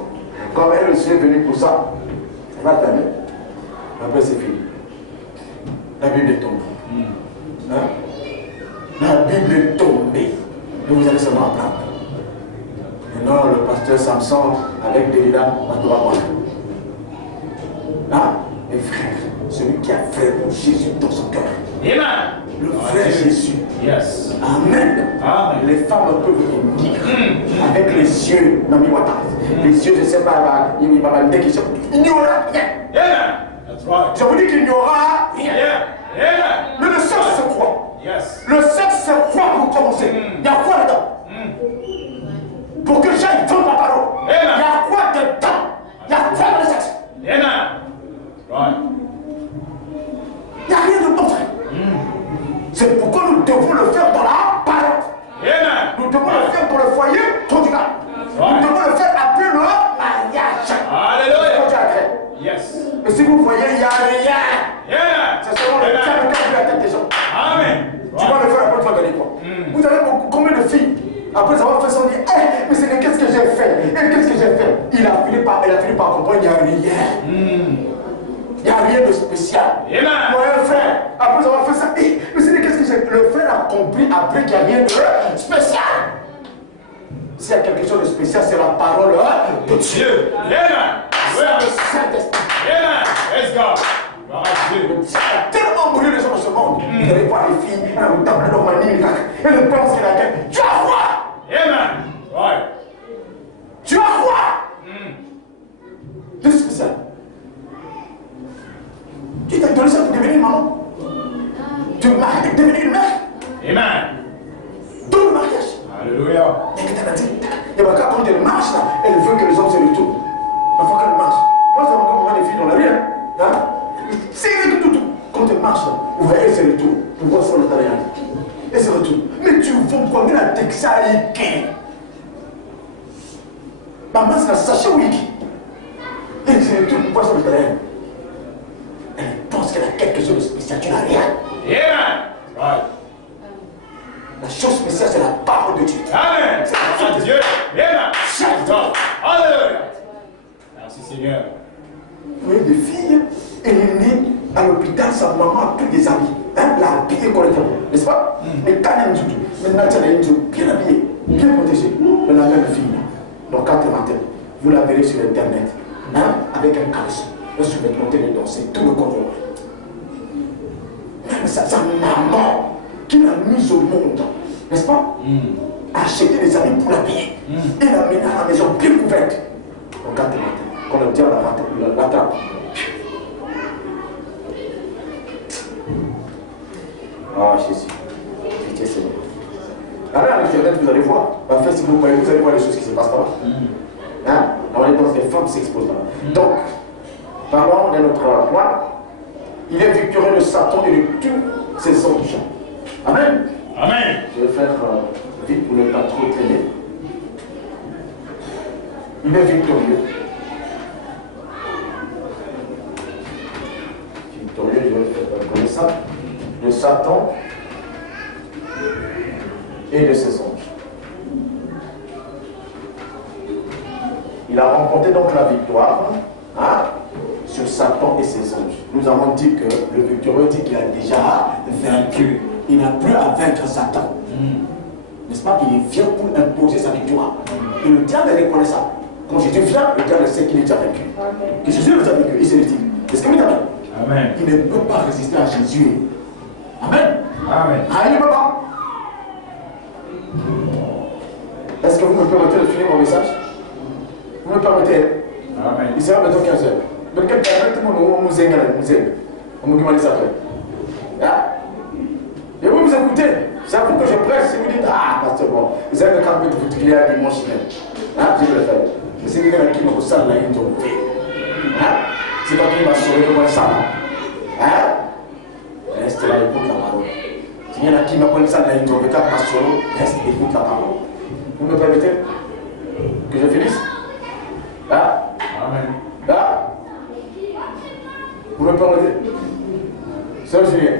Comme elle aussi est venue pour ça, elle va t'amener. Après c'est fini. La Bible est tombée. Hein? La Bible est tombée. Et vous allez seulement apprendre. Maintenant, le pasteur Samson avec Délida va te voir. Hein? Et frère, celui qui a vraiment Jésus dans son cœur. Amen. Le vrai Jésus. Yes. Amen. Amen. Les femmes peuvent venir avec les yeux. Non, mais les yeux, je ne sais pas, il va me dire qu'il n'y aura rien. Amen. That's right. Je vous dis qu'il n'y aura rien. Yeah. Amen. Mais le sexe se croit. Yes. Le sexe se croit pour commencer. Il y a quoi dedans? Pour que les gens entendent ma parole. Il y a quoi dedans? Il y a quoi dans le sexe? Amen. Right. Il n'y a rien de bon, frère. C'est pourquoi nous devons le faire dans la parole. Amen. Nous devons le faire dans le foyer conjugal. Nous devons le faire après le mariage. Alléluia. Quand tu as créé. Yes. Mais si vous voyez, il n'y a rien. Amen. C'est seulement le cœur de la tête des gens. Amen. Tu vas le faire après, tu vas gagner quoi? Vous avez combien de filles, après avoir fait son dit, mais c'est qu'est-ce que j'ai fait? Et qu'est-ce que j'ai fait? Elle a fini par comprendre, il n'y a rien. Il n'y a rien de spécial. Amen. Moi, un frère, après avoir fait ça, mais c'est qu'est-ce que j'ai fait? Le frère a compris après qu'il n'y a rien de spécial. S'il y a quelque chose de spécial, c'est la parole de Dieu. Dieu. Amen. C'est le Saint-Esprit. Amen. Praise God. Gloire à Dieu. Ça a tellement brûlé les gens dans ce monde. Vous allez voir les filles, elles tapent leur manie, elles pensent qu'elle a gagné. Tu as quoi? Amen. Right. Tu as quoi? De spécial. Qui t'a donné ça pour devenir une maman? Tu maries pour devenir une mère? Amen. Dans le mariage. Alléluia. Et que t'as dit, et bien quand elle marche là, elle veut que les hommes se retournent. La fois qu'elle marche, moi ça va voir les filles dans la rue, hein? C'est tout. Quand elle marche là, vous voyez, elle se retourne. Vous voyez ça, le talent. Elle se retourne. Mais tu vois combien la texaïque? Maman, c'est la sachet wiki. Elle se retourne, vous voyez ça, le talent. Elle pense qu'elle a quelque chose de spécial, tu n'as rien. Amen. Right. La chose spéciale, c'est la parole de Dieu. Amen. Gloire à Dieu. Amen. Praise God. Alléluia. Merci Seigneur. Vous voyez des filles Il est né à l'hôpital, sa maman a pris des habits. Hein, l'a habillé correctement, n'est-ce pas? Mais quand même, maintenant, tu as bien habillé, bien protégé. Le lendemain de film. Donc, quand tu es matin, vous la verrez sur Internet, hein, avec un caleçon, un sous-vêtement de danser, tout le corps. Même sa maman qui l'a mise au monde, n'est-ce pas? A acheté des habits pour l'habiller. Et l'a mené à la maison bien couverte. Donc, quand tu es matin, quand le diable l'attrape. Ah, Jésus. Pitié, Seigneur. Allez à l'internet, vous allez voir. À Facebook, vous allez voir les choses qui se passent là-bas. Hein? Dans les danses, les femmes s'exposent là-bas. Donc, parlons de notre roi. Il est victorieux de Satan et de tous ses anges. Amen. Amen. Je vais faire vite pour ne pas trop traîner. Il est victorieux. Victorieux, je vais faire comme ça. De Satan et de ses anges. Il a remporté donc la victoire, hein, sur Satan et ses anges. Nous avons dit que le victorieux dit qu'il a déjà vaincu. Il n'a plus à vaincre Satan. N'est-ce pas? Il vient pour imposer sa victoire. Et le diable reconnaît ça. Quand Jésus vient, le diable sait qu'il est déjà vaincu. Que Jésus est déjà vaincu, il se le dit. Est-ce que vous avez? Amen. Il ne peut pas résister à Jésus. Amen. Amen. Allez, papa. Est-ce que vous me permettez de finir mon message? Vous me permettez? Amen. Il sera bientôt 15 heures. Mais quel temps tout le monde nous aime, on me demande ça après. Hein? Et vous écoutez. C'est à vous que je presse. Si vous dites, ah, pasteur, bon, vous avez le camp de votre client dimanche même. Hein? Je vais le faire. Mais c'est quelqu'un qui me ressemble là, il me dit, hein? C'est pas qui va sauver le bon ça. Hein? Reste là, écoute la parole. S'il y en a qui m'appellent ça, là, ils ont vécu à solo, reste, écoute la parole. Vous me permettez que je finisse? Hein? Amen. Hein? Vous me permettez? Sœur Julien,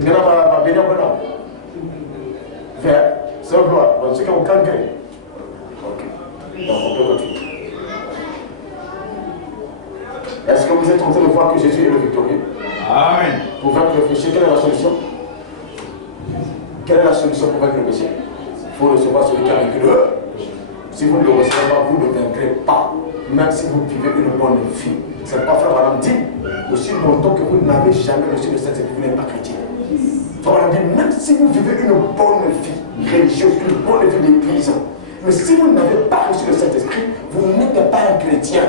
il y en a ma bénédiction là. Faire, sœur Gloire, c'est qu'on calme. Ok. Donc on peut continuer. Est-ce que vous êtes en train de voir que Jésus est le victorieux? Amen. Pour vaincre le péché, quelle est la solution? Quelle est la solution pour vaincre le péché? Il faut recevoir celui qui a vaincu le. Si vous ne le recevez pas, vous ne vaincrez pas. Même si vous vivez une bonne vie. C'est pas frère Abraham dit, aussi longtemps que vous n'avez jamais reçu le Saint-Esprit, vous n'êtes pas chrétien. Frère Abraham dit, même si vous vivez une bonne vie religieuse, une bonne vie d'église, mais si vous n'avez pas reçu le Saint-Esprit, vous n'êtes pas un chrétien.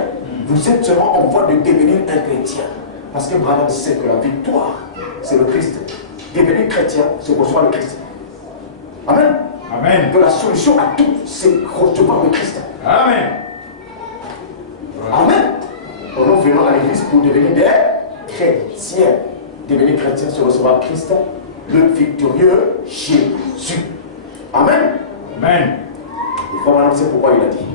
Vous êtes seulement en voie de devenir un chrétien. Parce que Abraham sait que la victoire, c'est le Christ. Devenir chrétien, c'est recevoir le Christ. Amen. Amen. Que la solution à tout, c'est recevoir le Christ. Amen. Amen. Nous venons à l'église pour devenir des chrétiens. Devenir chrétien, c'est recevoir Christ, le victorieux Jésus. Amen. Amen. Il faut maintenant, c'est pourquoi il a dit.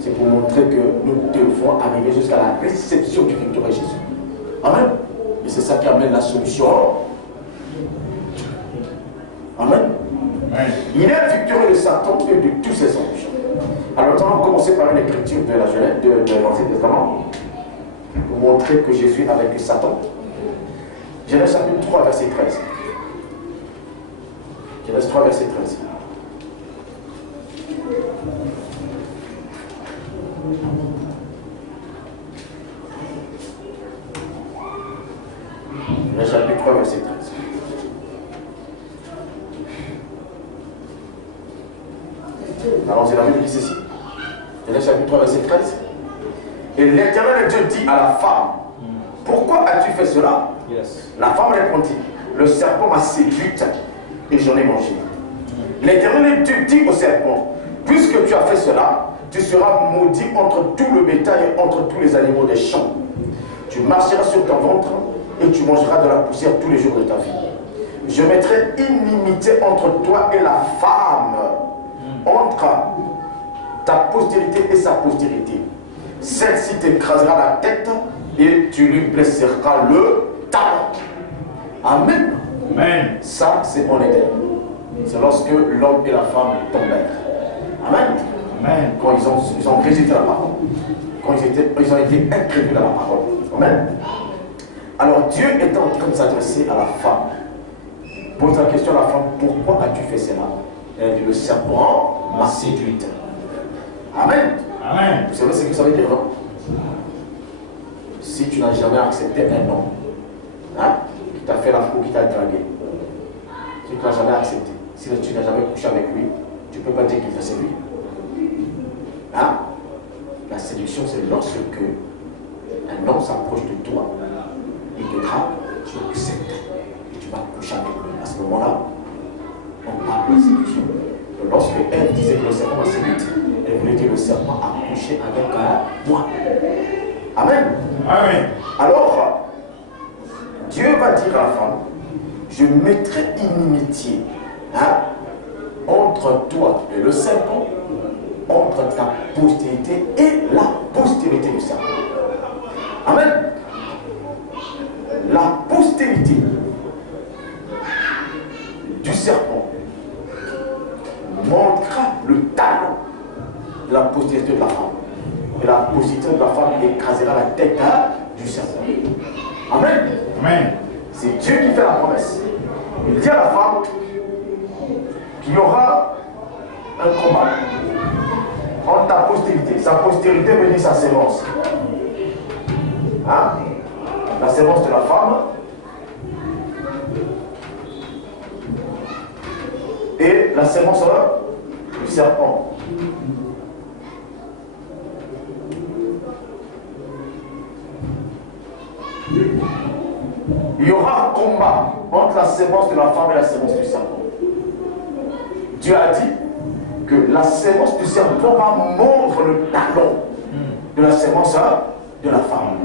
C'est pour montrer que nous devons arriver jusqu'à la réception du victorieux Jésus. Amen. Et c'est ça qui amène la solution. Amen. Amen. Il est victorieux de Satan et de tous ses anges. Alors nous allons commencer par une écriture de la Genèse, de l'Ancien Testament, pour montrer que Jésus a vaincu Satan. Genèse chapitre 3, verset 13. Genèse 3, verset 13. Genèse chapitre 3, verset 13. Alors c'est la Bible qui dit ceci. Genèse chapitre 3, verset 13. Et l'Éternel Dieu dit à la femme, pourquoi as-tu fait cela? La femme répondit, le serpent m'a séduite et j'en ai mangé. L'Éternel Dieu dit au serpent, puisque tu as fait cela, tu seras maudit entre tout le bétail et entre tous les animaux des champs. Tu marcheras sur ton ventre et tu mangeras de la poussière tous les jours de ta vie. Je mettrai inimitié entre toi et la femme, entre ta postérité et sa postérité. Celle-ci t'écrasera la tête et tu lui blesseras le talon. Amen. Amen. Ça, c'est en Éden. C'est lorsque l'homme et la femme tombèrent. Amen. Amen. Quand ils ont rejeté la parole. Quand ils ont été incrédules à la parole. Amen. Alors Dieu est en train de s'adresser à la femme. Pose la question à la femme, pourquoi as-tu fait cela? Elle dit, le serpent m'a séduite. Amen. Amen. Vous savez ce que ça veut dire, non? Si tu n'as jamais accepté un homme, hein, qui t'a fait la faux, qui t'a dragué, si tu n'as jamais accepté, si tu n'as jamais couché avec lui, tu ne peux pas dire qu'il t'a séduit. Hein? La séduction, c'est lorsque un homme s'approche de toi, il te drague, tu acceptes et tu vas coucher avec lui. À ce moment-là, on parle de séduction. Lorsque elle disait que le serpent m'a séduite, elle voulait dire que le serpent a couché avec moi. Amen. Amen. Alors, Dieu va dire à la femme, je mettrai inimitié, hein, entre toi et le serpent, entre ta postérité et la postérité du serpent. Amen. La postérité du serpent montrera le talent de la postérité de la femme. Et la postérité de la femme écrasera la tête du serpent. Amen. Amen. C'est Dieu qui fait la promesse. Il dit à la femme qu'il y aura un combat entre ta postérité. Sa postérité veut dire sa sémence. Hein? La sémence de la femme et la sémence du serpent. Il y aura un combat entre la sémence de la femme et la sémence du serpent. Dieu a dit que la sémence du serpent va mordre le talon de la sémence de la femme.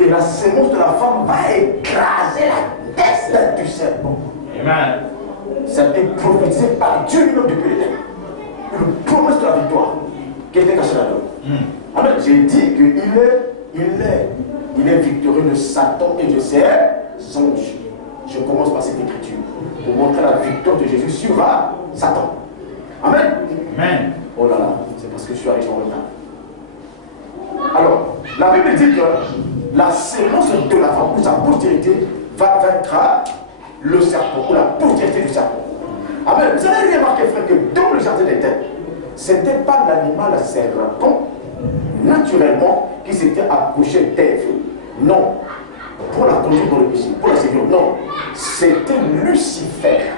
Et la sémence de la femme va écraser la tête du serpent. Amen. Ça a été prophétisé par Dieu lui-même depuis l'éternel. Une promesse de la victoire qui était cachée là-dedans. Amen. J'ai dit qu'il est victorieux de Satan et de ses anges. Je commence par cette écriture pour montrer la victoire de Jésus sur Satan. Amen. Amen. Oh là là, c'est parce que je suis arrivé en retard. Alors, la Bible dit que la sémence de la femme, ou sa postérité, va vaincre le serpent, ou la postérité du serpent. Amen. Vous avez remarqué, frère, que dans le jardin d'Éden, ce n'était pas l'animal serpent, naturellement, qui s'était approché d'Ève. Non. Pour la conduire dans le péché, pour la séduire. Non. C'était Lucifer.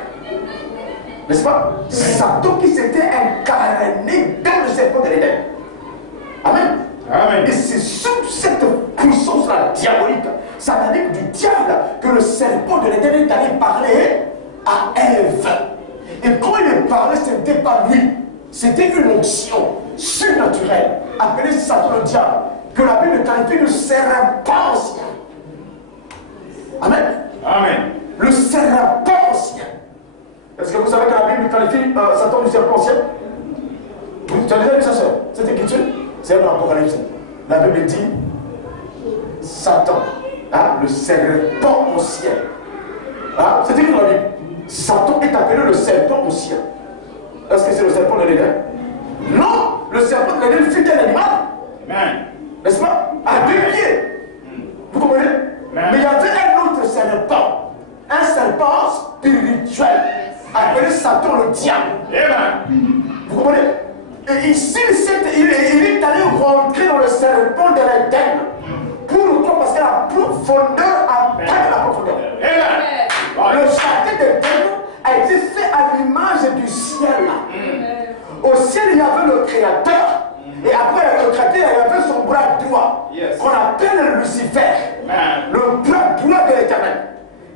N'est-ce pas? Satan qui s'était incarné dans le serpent de l'Éden. Amen. Amen. Et c'est sous cette puissance-là diabolique, satanique du diable, que le serpent de l'Éden est allé parler à Ève. Et quand il est parlé, ce n'était pas lui. C'était une onction surnaturelle, appelée Satan le diable, que la Bible qualifie de serpent ancien. Amen. Amen. Le serpent ancien. Est-ce que vous savez que la Bible qualifie Satan du serpent ancien? Tu as déjà lu ça, soeur? Cette écriture? C'est dans l'Apocalypse. La Bible dit Satan, hein, le serpent ancien. Hein, c'est écrit dans la Bible. Satan est appelé le serpent ancien. Est-ce que c'est le serpent de l'Éden? Non, le serpent de l'Éden fut un animal. Amen. N'est-ce pas? À 2 pieds. Vous comprenez? Mais il y avait un autre serpent. Un serpent spirituel. Appelé Satan le diable. Amen. Vous comprenez? Et ici, il est allé rentrer dans le serpent de l'Éden. Pourquoi? Parce que la profondeur atteint la profondeur. Amen. Le jardin d'Éden a été fait à l'image du ciel. Au ciel, il y avait le Créateur. Et après le Créateur, il y avait son bras droit. Yes. Qu'on appelle Lucifer. Amen. Le bras droit de l'Éternel.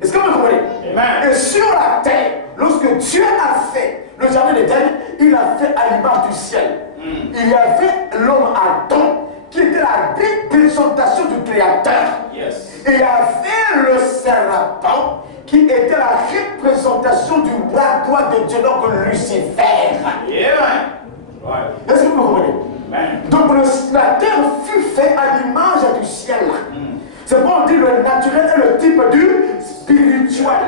Est-ce que vous comprenez? Amen. Et sur la terre, lorsque Dieu a fait le jardin d'Éden, il a fait à l'image du ciel. Il y avait l'homme Adam qui était la représentation du Créateur. Yes. Et il y avait le serpent qui était la représentation du bras droit de Dieu, donc Lucifer. Amen. Right. Est-ce que vous comprenez? Amen. Donc la terre fut faite à l'image du ciel. C'est pourquoi on dit le naturel est le type du spirituel.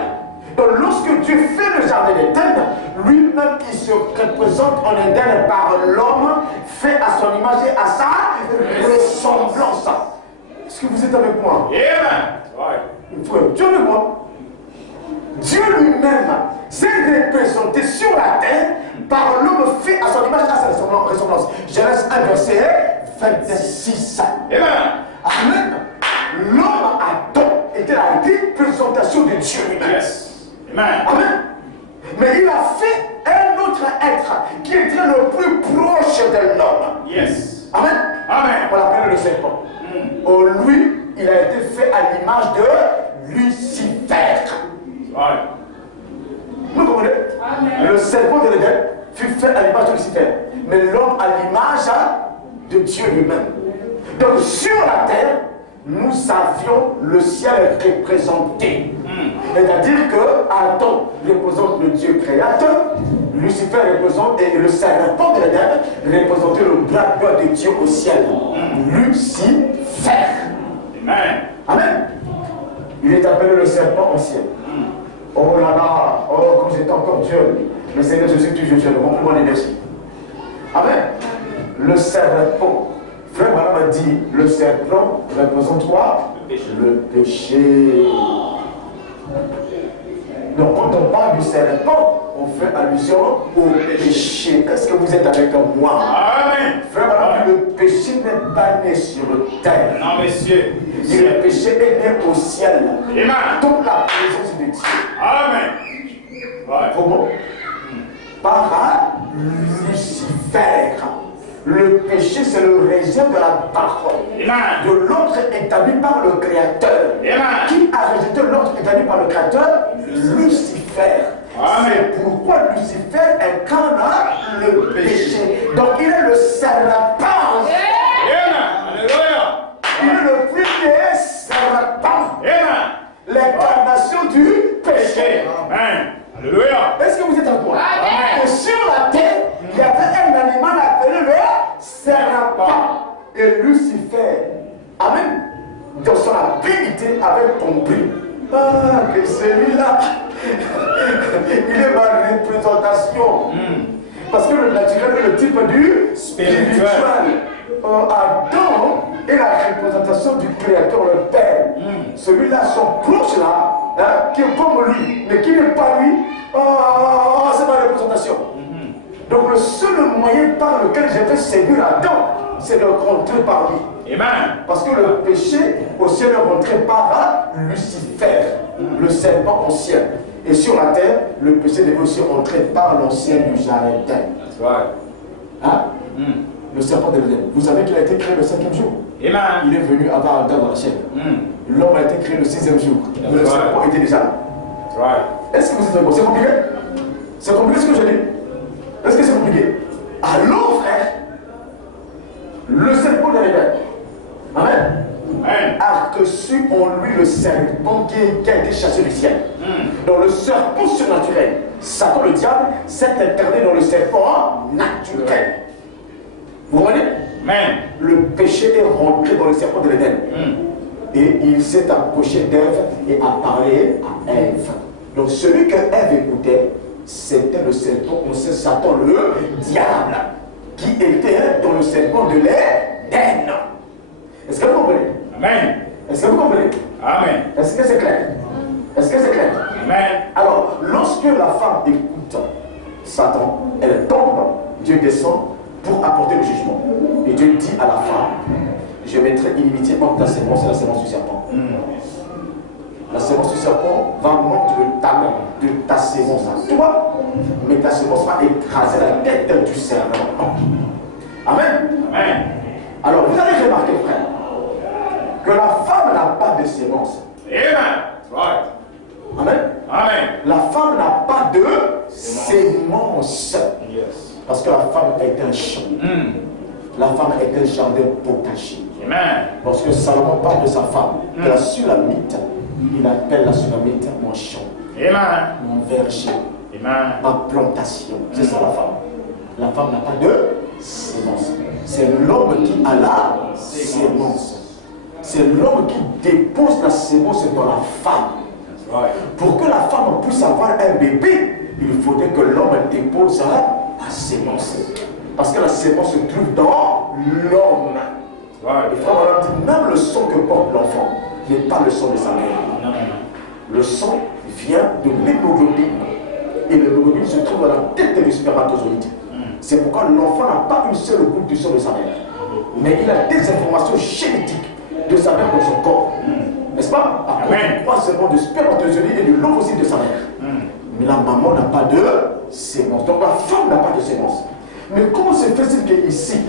Donc lorsque Dieu fait le jardin d'Éden, lui-même il se représente en Éden par l'homme fait à son image et à sa ressemblance. Est-ce que vous êtes avec moi? Amen. Ouais, Dieu le voit. Dieu lui-même s'est représenté sur la terre par l'homme fait à son image, à sa ressemblance. Genèse 1, verset 26. Amen. Amen. L'homme Adam était la représentation de Dieu lui-même. Yes. Amen. Amen. Mais il a fait un autre être qui était le plus proche de l'homme. Yes. Amen. Amen. On l'appelle le serpent. Oh, lui, il a été fait à l'image de Lucifer. Right. Vous comprenez? Amen. Le serpent de l'Éden fut fait à l'image de Lucifer. Mais l'homme à l'image de Dieu lui-même. Donc sur la terre, nous avions le ciel représenté. C'est-à-dire que Adam représente le Dieu créateur, Lucifer représente, et le serpent de l'Éden représentait le bras droit de Dieu au ciel. Lucifer. Amen. Amen. Il est appelé le serpent au ciel. Oh là là, oh comme j'étais encore Dieu, le Seigneur Jésus toujours Dieu, le bon plus bon merci. Amen. Le serpent. Frère Madame a dit, le serpent représente quoi? Le péché. Donc quand on parle du serpent, on fait allusion au péché. Est-ce que vous êtes avec moi? Amen. Frère Madame, le péché n'est pas né sur terre. Non, messieurs. Le péché est né au ciel. Amen. Toute la présence de Dieu. Amen. Ouais. Comment? Par Lucifer. Le péché, c'est le rejet de la parole. Amen. De l'ordre établi par le Créateur. Amen. Qui a rejeté l'ordre établi par le Créateur? Lucifer. Amen. C'est pourquoi Lucifer incarne le péché. Donc il est le serpent. Amen. Alléluia. Il est le premier serpent. Amen. L'incarnation du péché. Amen. Alléluia. Est-ce que vous êtes en quoi? Amen. Et sur la terre, il y avait un animal appelé le serpent. Et Lucifer, amen, dans son habileté avait compris. Ah, que celui-là, il est ma représentation. Parce que le naturel est le type du spirituel. Adam est la représentation du Créateur, le Père. Celui-là, son proche là, qui est comme lui, mais qui n'est pas lui, c'est ma représentation. Donc le seul moyen par lequel j'ai fait séduire Adam, c'est de rentrer par lui. Amen. Parce que le péché au ciel est rentré par Lucifer, le serpent ancien. Et sur la terre, le péché devait aussi rentrer par l'ancien du jardin. Right. Hein? Le serpent de l'Éden. Vous savez qu'il a été créé le 5e jour. Amen. Il est venu avant Adam dans la chair. L'homme a été créé le 6e jour. Le serpent était déjà là. Right. Est-ce que vous êtes d'accord? C'est compliqué? C'est compliqué ce que je dis? Est-ce que c'est compliqué? Alors, frère, le serpent de l'Éden, amen, a reçu en lui le serpent qui a été chassé du ciel. Dans le serpent surnaturel, Satan le diable s'est incarné dans le serpent naturel. Vous comprenez? Amen. Le péché est rentré dans le serpent de l'Éden. Et il s'est approché d'Ève et a parlé à Ève. Donc celui que Ève écoutait, c'était le serpent, on sait Satan, le diable, qui était dans le serpent de l'Éden. Est-ce que vous comprenez? Amen. Est-ce que vous comprenez? Amen. Est-ce que c'est clair? Est-ce que c'est clair? Amen. Alors, lorsque la femme écoute Satan, elle tombe, Dieu descend pour apporter le jugement. Et Dieu dit à la femme, je mettrai inimitié entre ta sémence et la sémence du serpent. La sémence du serpent va mordre le talon de ta sémence à toi, mais ta sémence va écraser la tête du serpent. Amen. Amen. Alors, vous avez remarqué, frère, que la femme n'a pas de sémence. Amen. Right. Amen. Amen. La femme n'a pas de sémence. Yes. Parce que la femme est un champ. La femme est un jardin potager. Amen. Lorsque Salomon parle de sa femme, de la Sulamite, il appelle la Sulamite mon champ, Amen. mon verger, Amen. ma plantation. C'est ça la femme. La femme n'a pas de sémence. C'est l'homme qui a la sémence. C'est l'homme qui dépose la sémence dans la femme. Right. Pour que la femme puisse avoir un bébé, il faudrait que l'homme dépose la sémence. Parce que la sémence se trouve dans l'homme. Right. Et frère, on a dit, même le sang que porte l'enfant, n'est pas le sang de sa mère. Non. Le sang vient de l'hémoglobine. Et l'hémoglobine se trouve dans la tête du spermatozoïde. C'est pourquoi l'enfant n'a pas une seule goutte du sang de sa mère. Mais il a des informations génétiques de sa mère dans son corps. N'est-ce pas? À cause seulement de spermatozoïde et de l'ovocyte de sa mère. Mais la maman n'a pas de sémence. Donc la femme n'a pas de sémence. Mais comment se fait-il qu'ici,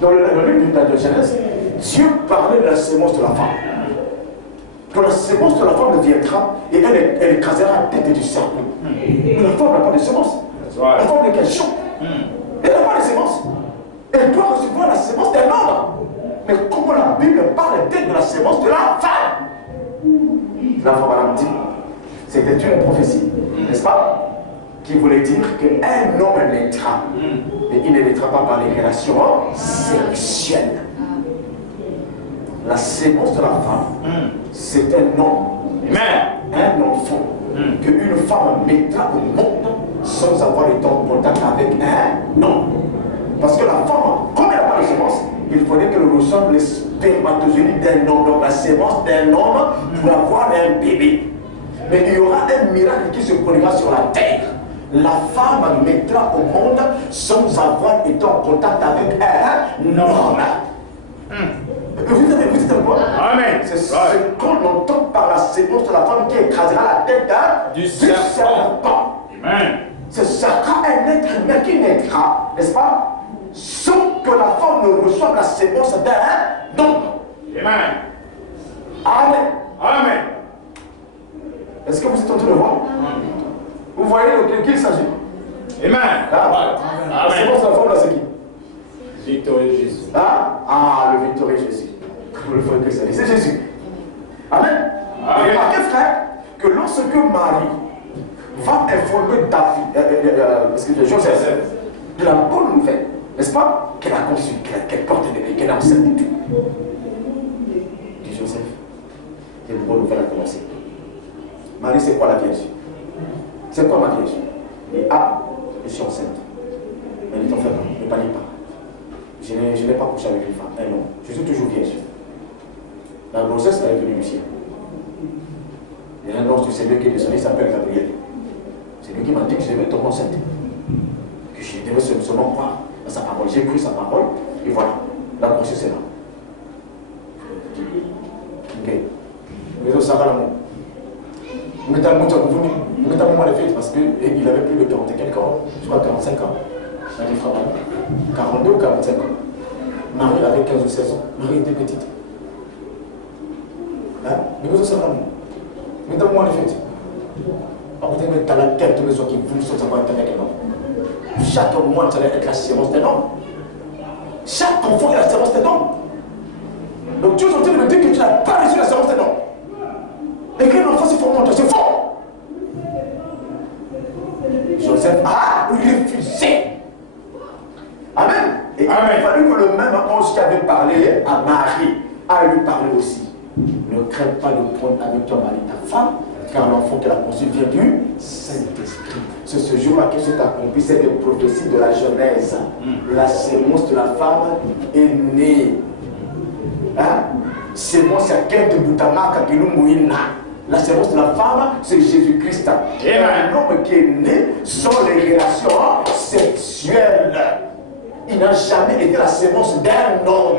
dans le livre de Genèse, Dieu parlait de la sémence de la femme? Que la sémence de la femme viendra et elle écrasera la tête du serpent. Mais la femme n'a pas de sémence. La femme n'est qu'un champ. Elle n'a pas de sémence. Elle doit recevoir la sémence d'un homme. Mais comment la Bible parle d'elle de la sémence de la femme? La femme, madame dit, c'était une prophétie, n'est-ce pas? Qui voulait dire qu'un homme naîtra. Mais il ne naîtra pas par les relations sexuelles. La sémence de la femme, c'est un homme, un enfant, qu'une femme mettra au monde sans avoir été en contact avec un homme. Parce que la femme, comme elle n'a pas de sémence, il faudrait qu'elle ressemble les spermatozoïdes d'un homme, donc la sémence d'un homme pour avoir un bébé. Mais il y aura un miracle qui se produira sur la terre. La femme mettra au monde sans avoir été en contact avec un homme. Vous êtes avec moi? Amen. C'est ce qu'on entend par la sémence de la femme qui écrasera la tête du serpent. Amen. Ce sera un être humain qui naîtra, n'est-ce pas? Sans que la femme ne reçoive la sémence d'un homme. Amen. Amen. Amen. Est-ce que vous êtes en train de voir? Vous voyez de qui il s'agit? Amen. La sémence de la femme, là, c'est qui? Victorieux Jésus. Le victorieux Jésus. Vous le faites que c'est Jésus. Amen. Et remarquez, frère, que lorsque Marie va informer Joseph de la bonne nouvelle, n'est-ce pas? Qu'elle a conçu, qu'elle porte un bébé, qu'elle a enceinte et tout. Dit Joseph, quelle bonne nouvelle a commencé. Marie, c'est quoi la Vierge? C'est quoi ma Vierge? Je suis enceinte. Elle dit, t'en fais pas, ne panique pas. Je n'ai pas couché avec une femme, un homme. Je suis toujours vierge. La grossesse, elle est venue du ciel. Il y a un ange du Seigneur qui est descendu, il s'appelle Gabriel. C'est lui qui m'a dit que je devais tomber enceinte. Que je devais seulement croire à sa parole. J'ai cru sa parole, et voilà, la grossesse est là. Ok. Mais ça va l'amour. Vous mettez un moment de fête parce qu'il avait plus de 40 et quelques ans, je crois 45 ans. 42 ou 45 ans. Marie avait 15 ou 16 ans. Marie était petite. Mais vous savez, mettez-moi en fait. Vous avez dans la tête tous les gens qui vous sont savoir être avec un homme. Chaque mois, ça va être la sémence d'un homme. Chaque enfant est la sémence d'un homme. Donc Dieu est en train de me dire que tu n'as pas reçu la sémence d'un homme. Et que l'enfant s'est formé en toi, c'est faux. Joseph a refusé. Amen. Et Amen. Il a fallu que le même ange qui avait parlé à Marie a lui parlé aussi. Ne crains pas de prendre avec toi Marie ta femme, car l'enfant qu'elle a conçu vient du Saint-Esprit. C'est ce jour-là que s'est accompli cette prophétie de la Genèse. La sémence de la femme est née. Sémence à quel de Boutamaka qui nous mouille. La sémence de la femme, c'est Jésus-Christ. Et un homme qui est né sans les relations sexuelles. Il n'a jamais été la sémence d'un homme.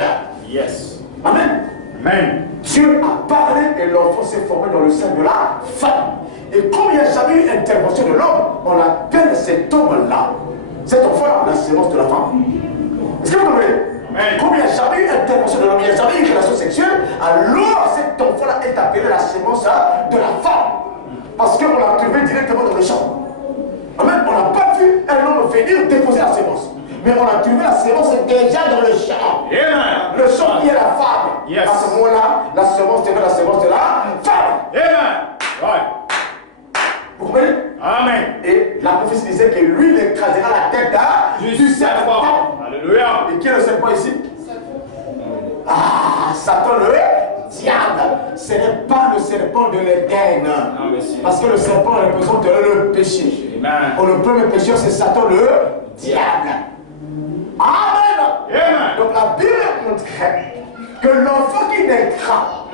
Yes. Amen. Amen. Dieu a parlé et l'enfant s'est formé dans le sein de la femme. Et comme il n'y a jamais eu intervention de l'homme, on appelle cet homme-là, cet enfant-là, la sémence de la femme. Est-ce que vous comprenez? Comme il n'y a jamais eu intervention de l'homme, il n'y a jamais eu relation sexuelle, alors cet enfant-là est appelé la sémence de la femme. Parce qu'on l'a trouvé directement dans le champ. Amen. On n'a pas vu un homme venir déposer la sémence. Mais on a trouvé la sémence déjà dans le champ. Amen. Le champ qui est la femme. Yes. À ce moment-là, la sémence devient la sémence de la femme. Amen. Right. Vous comprenez? Amen. Et la prophétie disait que lui, il écrasera la tête du serpent. Alléluia. Et qui est le serpent ici? Satan le diable. Ce n'est pas le serpent de l'Éden. Parce que le serpent représente le péché. Amen. Le premier pécheur, c'est Satan le diable. Amen. Amen. Donc la Bible montrait que l'enfant qui naîtra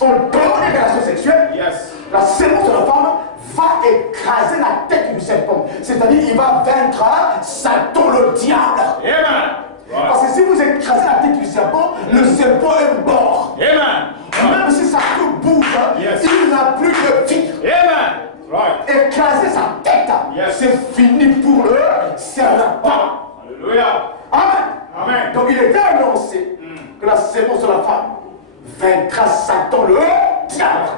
en dehors des relations sexuelles, Yes. la sémence de la femme va écraser la tête du serpent. C'est-à-dire, il va vaincre Satan, le diable. Amen. Parce que si vous écrasez la tête du serpent, le serpent est mort. Amen. Même si sa queue bouge, Yes. il n'a plus de vie. Amen. Right. Écraser sa tête, Yes. c'est fini pour le serpent. Alléluia. Amen. Amen. Donc il était annoncé que la sémence de la femme vaincra Satan, le diable.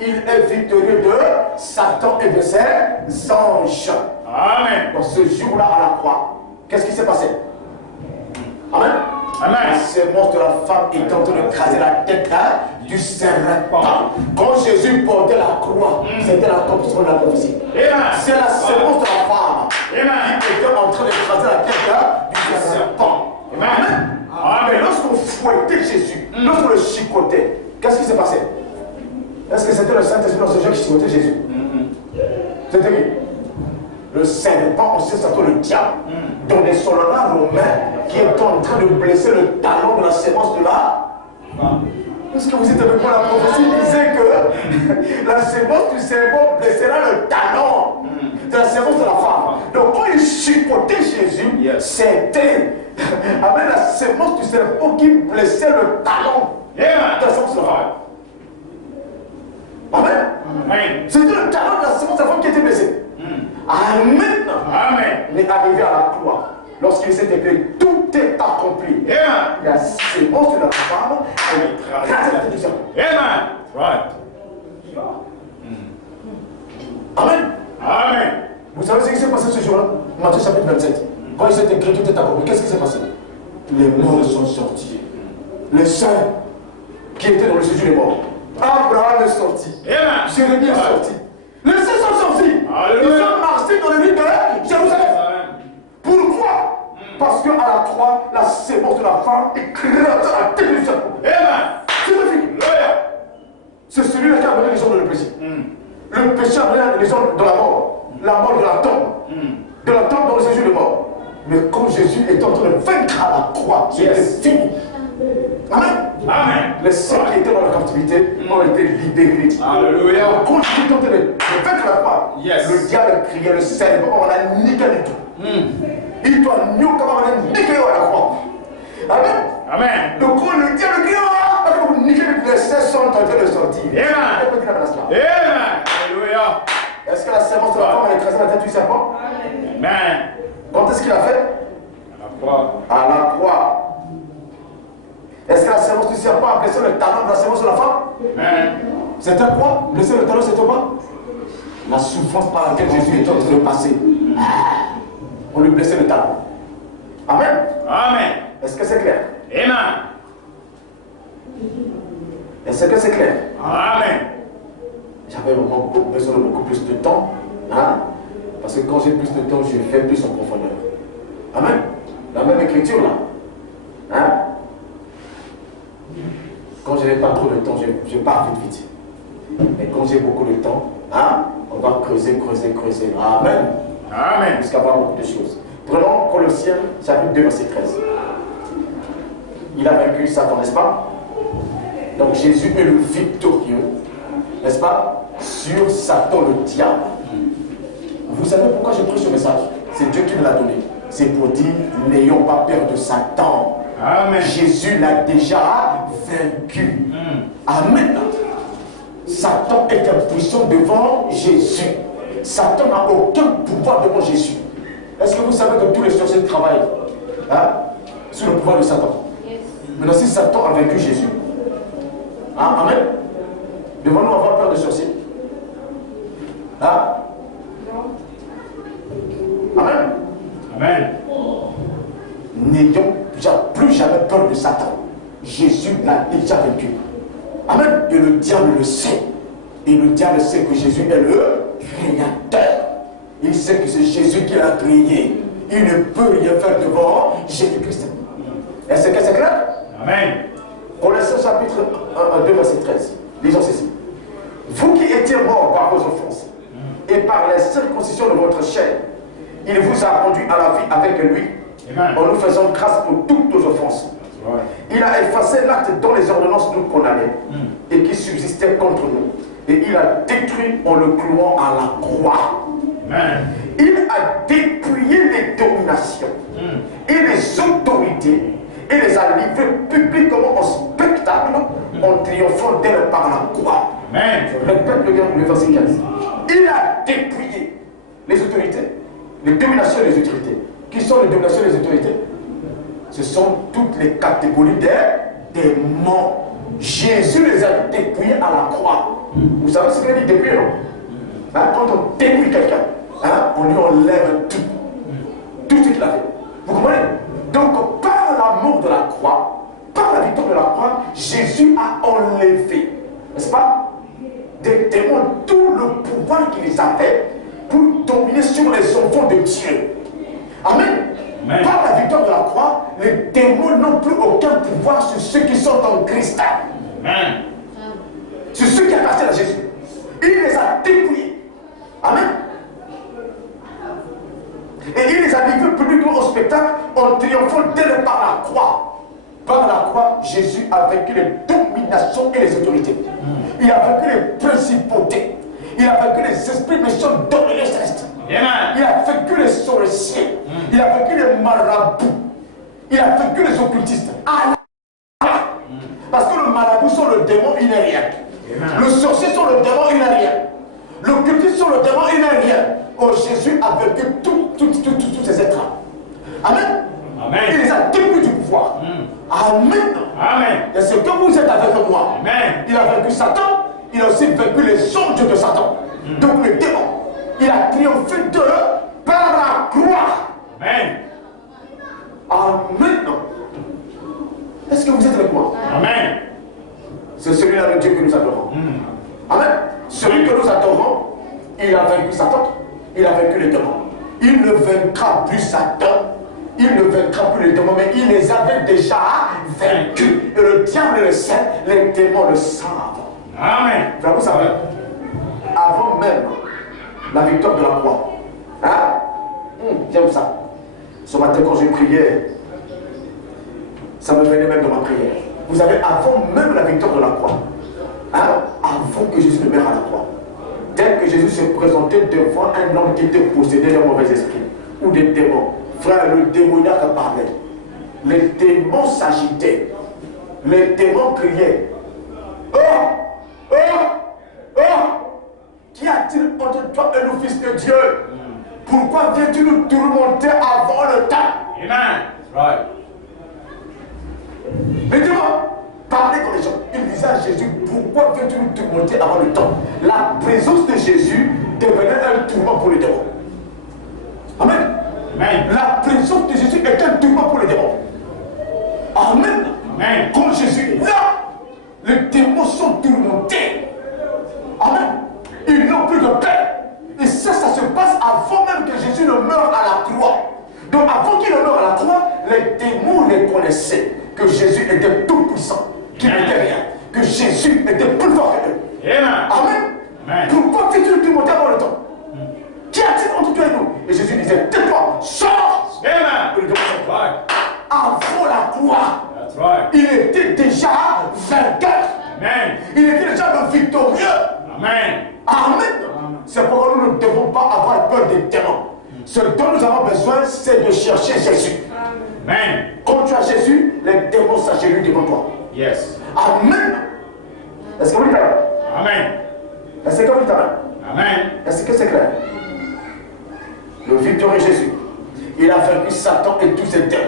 Il est victorieux de Satan et de ses anges. Amen. Dans ce jour-là à la croix, qu'est-ce qui s'est passé? Amen. Amen. La sémence de la femme est en train de craser la tête du serpent. Quand Jésus portait la croix, c'était l'accomplissement de la prophétie. Amen. C'est la sémence de la femme Amen. qui était en train de craser la tête du serpent. Amen. Mais lorsqu'on fouettait Jésus, lorsqu'on le chicotait, qu'est-ce qui s'est passé? Est-ce que c'était le Saint-Esprit dans ce jeu qui chicotait Jésus? C'était qui? Le serpent, aussi Satan, le diable, dont les soldats romains qui étaient en train de blesser le talon de la sémence de la. Est-ce que vous êtes avec moi? La prophétie disait que la sémence du serpent blessera le talon de la sémence de la femme. Donc quand il chicotait Jésus, c'était avec la sémence du serpent qui blessait le talon de la sémence de la femme. Amen. Amen. C'était le talon de la sémence de la femme qui était blessé. Amen. Amen. Il est arrivé à la croix. Lorsqu'il s'est écrit, tout est accompli. Amen. La sémence de la femme, elle est écrasée la tête du serpent. Amen. Right. Amen. Amen. Vous savez ce qui s'est passé ce jour-là? Matthieu chapitre 27. Quand il s'est écrit, tout est accompli. Qu'est-ce qui s'est passé? Les morts sont sortis. Les saints qui étaient dans le séjour des morts. Abraham est sorti. Amen. Jérémie est sorti. Les saints sont sortis. Alléluia. Ils ont marché dans les rues de Jérusalem. Pourquoi? Parce qu'à la croix, la sémence de la femme écrase la tête du serpent. Amen. C'est le fini. Alléluia. C'est celui-là qui a amené les gens dans le péché. Le péché a amené les gens dans la mort. La mort de la tombe. De la tombe dans le séjour de mort. Mais quand Jésus est en train de vaincre à la croix, c'était fini. Amen. Amen. Les saints qui étaient dans la captivité ont été libérés. Alléluia. Quand Jésus est en train de vaincre la croix, Yes. le diable criait, le serpent, on a niqué du tout. Il doit nous comme on a niqué à la croix. Amen. Amen. Donc quand le diable crie, on a niqué les saints sont en train de sortir. Amen. Amen. Alléluia. Est-ce que la sémence de la femme a écrasé la tête du serpent? Amen. Quand est-ce qu'il a fait? La croix. À la croix. Est-ce que la sémence du serpent a blessé le talon de la sémence de la femme? Amen. C'était quoi? Blesser le talon, c'était quoi? La souffrance par laquelle Jésus est en train de passer. On lui blessait le talon. Amen. Amen. Est-ce que c'est clair? Amen. Est-ce que c'est clair? Amen. J'avais vraiment besoin de beaucoup plus de temps. Hein? Parce que quand j'ai plus de temps, je fais plus en profondeur. Amen. La même écriture là. Hein? Quand je n'ai pas trop de temps, je pars vite. Mais quand j'ai beaucoup de temps, hein, on va creuser. Amen. Amen. Jusqu'à voir beaucoup de choses. Prenons Colossiens chapitre 2 verset 13. Il a vaincu Satan, n'est-ce pas? Donc Jésus est le victorieux, n'est-ce pas? Sur Satan le diable. Vous savez pourquoi je prêche ce message? C'est Dieu qui me l'a donné. C'est pour dire, n'ayons pas peur de Satan. Amen. Jésus l'a déjà vaincu. Amen. Satan est impuissant devant Jésus. Satan n'a aucun pouvoir devant Jésus. Est-ce que vous savez que tous les sorciers travaillent sous le pouvoir de Satan? Maintenant, si Satan a vaincu Jésus, amen. Devons-nous avoir peur de sorciers? Amen. Amen. N'ayons plus jamais peur de Satan. Jésus l'a déjà vaincu. Amen. Et le diable le sait. Et le diable sait que Jésus est le créateur. Il sait que c'est Jésus qui l'a créé. Il ne peut rien faire devant Jésus-Christ. Est-ce que c'est clair? Amen. Colossiens chapitre 2 verset 13. Lisons ceci. Vous qui étiez morts par vos offenses et par les circoncisions de votre chair, il vous a conduit à la vie avec lui, Amen. en nous faisant grâce pour toutes nos offenses, Il a effacé l'acte dont les ordonnances nous condamnaient et qui subsistait contre nous. Et il a détruit en le clouant à la croix. Amen. Il a dépouillé les dominations et les autorités et les a livrés publiquement en spectacle en triomphant d'elle par la croix. Amen. Je répète le verset 15. Il a dépouillé les autorités, les dominations et les autorités. Qui sont les dominations et les autorités? Ce sont toutes les catégories des démons. Jésus les a dépouillés à la croix. Vous savez ce qu'il dit dépouiller, non? Quand on dépouille quelqu'un, on lui enlève tout. Tout ce qu'il a fait. Vous comprenez? Donc, par l'amour de la croix, par la victoire de la croix, Jésus a enlevé, n'est-ce pas, des démons, tout le pouvoir qu'ils avaient pour dominer sur les enfants de Dieu. Amen. Amen. Par la victoire de la croix, les démons n'ont plus aucun pouvoir sur ceux qui sont en Christ. Amen. Sur ceux qui appartiennent à Jésus. Il les a dépouillés. Amen. Et il les a livrés publiquement au spectacle en triomphant d'elle par la croix. Par la croix, Jésus a vaincu les dominations et les autorités. Il a vaincu les principautés. Il a vaincu les esprits méchants dans les célestes. Il a vaincu les sorciers. Il a vaincu les marabouts. Il a vaincu les occultistes. Parce que le marabout sur le démon, il n'est rien. Le sorcier sur le démon, il n'est rien. L'occultiste sur le démon, il n'est rien. Oh, Jésus a vaincu tous ces êtres. Amen. Amen. Il les a dépouillés du pouvoir. Amen. Amen. Et c'est que vous êtes avec moi. Amen. Il a vaincu Satan. Il a aussi vaincu les anges de Satan. Donc les démons. Il a triomphé d'eux par la croix. Amen. Amen. Est-ce que vous êtes avec moi? Amen. C'est celui-là le Dieu que nous adorons. Amen. Celui que nous adorons, il a vaincu Satan. Il a vaincu les démons. Il ne vaincra plus Satan. Il ne vaincra plus les démons, mais il les avait déjà vaincus. Et le diable le sait, les démons le savent. Amen. Vous savez, avant même la victoire de la croix, j'aime ça. Ce matin, quand j'ai prié, ça me venait même dans ma prière. Vous savez, avant même la victoire de la croix, avant que Jésus ne meure à la croix, dès que Jésus se présentait devant un homme qui était possédé d'un mauvais esprit ou des démons, frère, le démoniaque parlait. Les démons s'agitaient. Les démons criaient. Oh! Oh! Oh! Qu'y a-t-il entre toi et le Fils de Dieu? Pourquoi viens-tu nous tourmenter avant le temps? Amen. Right. Les démons parlaient comme les gens. Ils disaient à Jésus, pourquoi viens-tu nous tourmenter avant le temps? La présence de Jésus devenait un tourment pour les démons. Amen. Amen. La présence de Jésus est un tourment pour les démons. Amen. Amen. Quand Jésus est là, les démons sont tourmentés. Amen. Ils n'ont plus de paix. Et ça se passe avant même que Jésus ne meure à la croix. Donc avant qu'il ne meure à la croix, les démons reconnaissaient que Jésus était tout puissant, qu'il n'était rien, que Jésus était plus fort que eux. Amen. Amen. Amen. Pourquoi fais-tu le tourmenter avant le temps? Qu'y a-t-il entre toi et nous? Et Jésus disait, tais-toi, sors. Amen. Et les démons sont Right. avant la croix. That's right. Il était déjà vainqueur. Amen. Il était déjà le victorieux. Amen. Amen. C'est pourquoi nous ne devons pas avoir peur des démons. Ce dont nous avons besoin, c'est de chercher Jésus. Amen. Quand tu as Jésus, les démons s'agenouillent devant toi. Yes. Amen. Est-ce que vous dites amen? Amen. Est-ce que vous dites amen? Amen. Est-ce que c'est clair? Le victorieux Jésus, il a vaincu Satan et tous ses démons.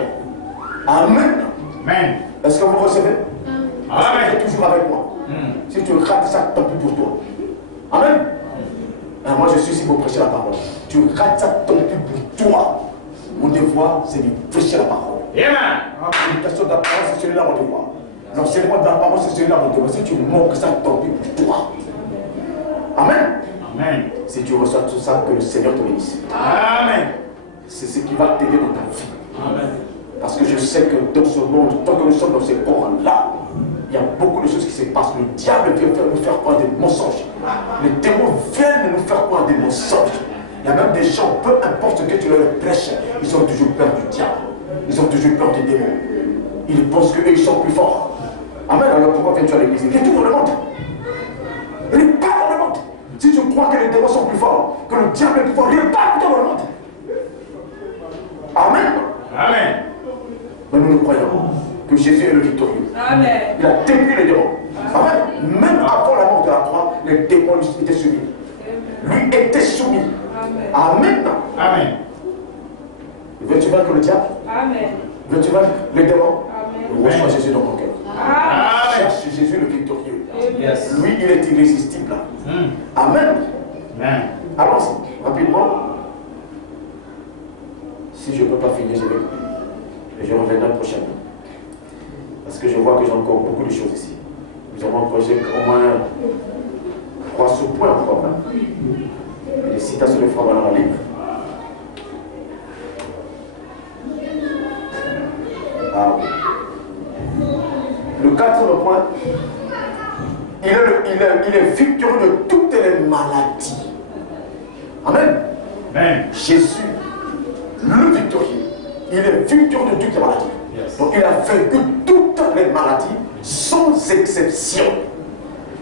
Amen. Amen. Est-ce que vous recevez? Amen. Est-ce que tu es toujours avec moi? Si tu rates ça, tant pis pour toi. Amen. Moi je suis ici pour prêcher la parole. Tu rates ça, tant pis pour toi. Mon devoir, c'est de prêcher la parole. Amen. Une question de la parole, c'est celui-là mon devoir. L'enseignement de la parole, c'est celui-là mon devoir. Si tu manques ça, tant pis pour toi. Amen. Amen. Si tu reçois tout ça, que le Seigneur te bénisse. Amen. C'est ce qui va t'aider dans ta vie. Amen. Parce que je sais que dans ce monde, tant que nous sommes dans ces corps-là, il y a beaucoup de choses qui se passent. Le diable vient nous faire croire des mensonges. Les démons viennent nous faire croire des mensonges. Il y a même des gens, peu importe ce que tu leur prêches, ils ont toujours peur du diable. Ils ont toujours peur des démons. Ils pensent qu'eux sont plus forts. Amen. Alors pourquoi viens-tu à l'église? Il est tout dans le monde. Il n'est pas dans le monde. Si tu crois que les démons sont plus forts, que le diable est plus fort, il n'est pas dans le monde. Amen. Amen. Mais nous croyons que Jésus est le victorieux. Amen. Il a détruit les démons. Amen. Même avant la mort de la croix, les démons lui étaient soumis. Lui était soumis. Amen. Amen. Veux-tu vaincre le diable? Amen. Veux-tu vaincre les démons? Amen. Reçois Jésus dans ton cœur. Amen. Cherche Jésus le victorieux. Yes. Lui, il est irrésistible. Amen. Amen. Allons-y, rapidement. Si je ne peux pas finir, je reviendrai prochainement. Parce que je vois que j'ai encore beaucoup de choses ici. Nous avons encore au moins 3 sous-points encore. Les citations de Frère dans la livre. Ah oui. Le 4e point, il est victorieux de toutes les maladies. Amen. Amen. Jésus, le victorieux, il est victorieux de toutes les maladies. Yes. Donc il a vaincu toutes les maladies sans exception.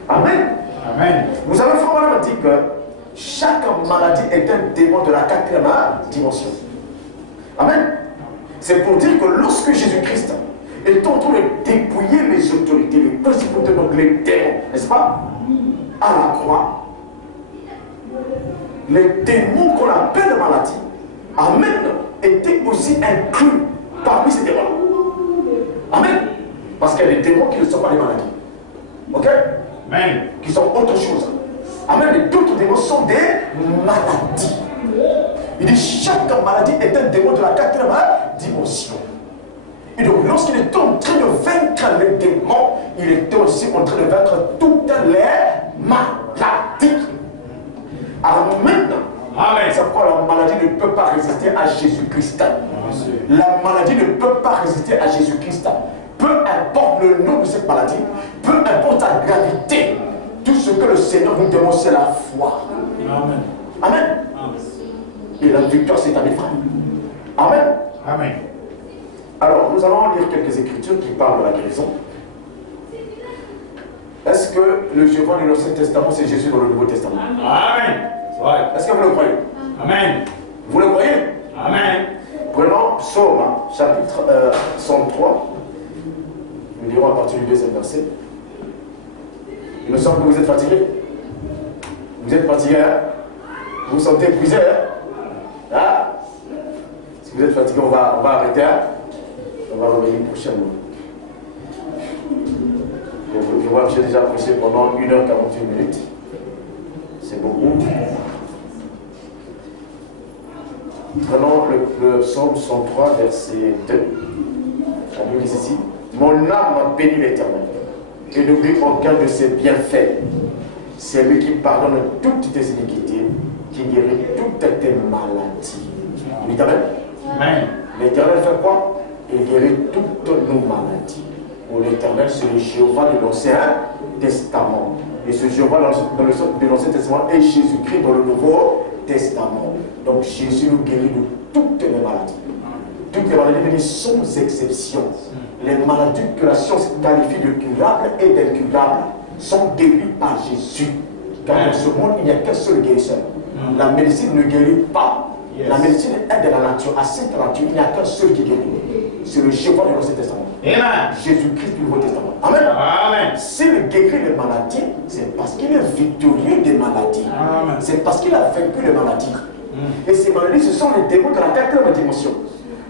Amen. Amen. Vous avez vraiment dit que chaque maladie est un démon de la 4e dimension. Amen. C'est pour dire que lorsque Jésus-Christ est en train de dépouiller les autorités, les principautés, donc les démons, n'est-ce pas, à la croix, les démons qu'on appelle maladies, amen, étaient aussi inclus parmi ces démons. Amen. Parce qu'il y a des démons qui ne sont pas des maladies. Ok? Amen. Qui sont autre chose. Amen. Mais d'autres démons sont des maladies. Il dit chaque maladie est un démon de la 4e dimension. Et donc lorsqu'il est en train de vaincre les démons, il est aussi en train de vaincre toutes les maladies. Amen. Amen. C'est pourquoi la maladie ne peut pas résister à Jésus-Christ. La maladie ne peut pas résister à Jésus-Christ. Peu importe le nom de cette maladie, peu importe sa gravité, tout ce que le Seigneur nous demande, c'est la foi. Amen. Amen. Et la victoire, c'est à mes frères. Amen. Amen. Alors, nous allons lire quelques écritures qui parlent de la guérison. Est-ce que le Jéhovah de l'Ancien Testament, c'est Jésus dans le Nouveau Testament? Amen. Est-ce que vous le croyez? Amen. Vous le croyez? Amen. Prenons Psaume, chapitre 103. Nous lirons à partir du 2e verset. Il me semble que vous êtes fatigué. Vous êtes fatigué, hein? Vous vous sentez épuisé, hein? Hein? Si vous êtes fatigué, on va arrêter, hein? On va revenir prochainement. Je vois que j'ai déjà prêché pendant 1h48 minutes. C'est beaucoup. Prenons le psaume 103, verset 2. La Bible dit ici: mon âme bénit l'Éternel et n'oublie aucun de ses bienfaits. C'est lui qui pardonne toutes tes iniquités, qui guérit toutes tes maladies. Vous dites amen? Amen. L'Éternel fait quoi? Il guérit toutes nos maladies. Pour l'Éternel, c'est le Jéhovah de l'Ancien Testament. Et ce Jéhovah de l'Ancien Testament est Jésus-Christ dans le Nouveau Testament. Donc Jésus nous guérit de toutes les maladies. Toutes les maladies sans exception. Les maladies que la science qualifie de curables et d'incurables sont guéries par Jésus. Car dans ce monde, il n'y a qu'un seul guérisseur. La médecine ne guérit pas. La médecine est de la nature. À cette nature, il n'y a qu'un seul qui guérit. C'est le Jéhovah de l'Ancien Testament. Amen. Jésus-Christ du Nouveau Testament. Amen. Amen. S'il guérit les maladies, c'est parce qu'il est victorieux des maladies. Amen. C'est parce qu'il a vaincu les maladies. Et ces maladies, ce sont les démons de la 4e dimension.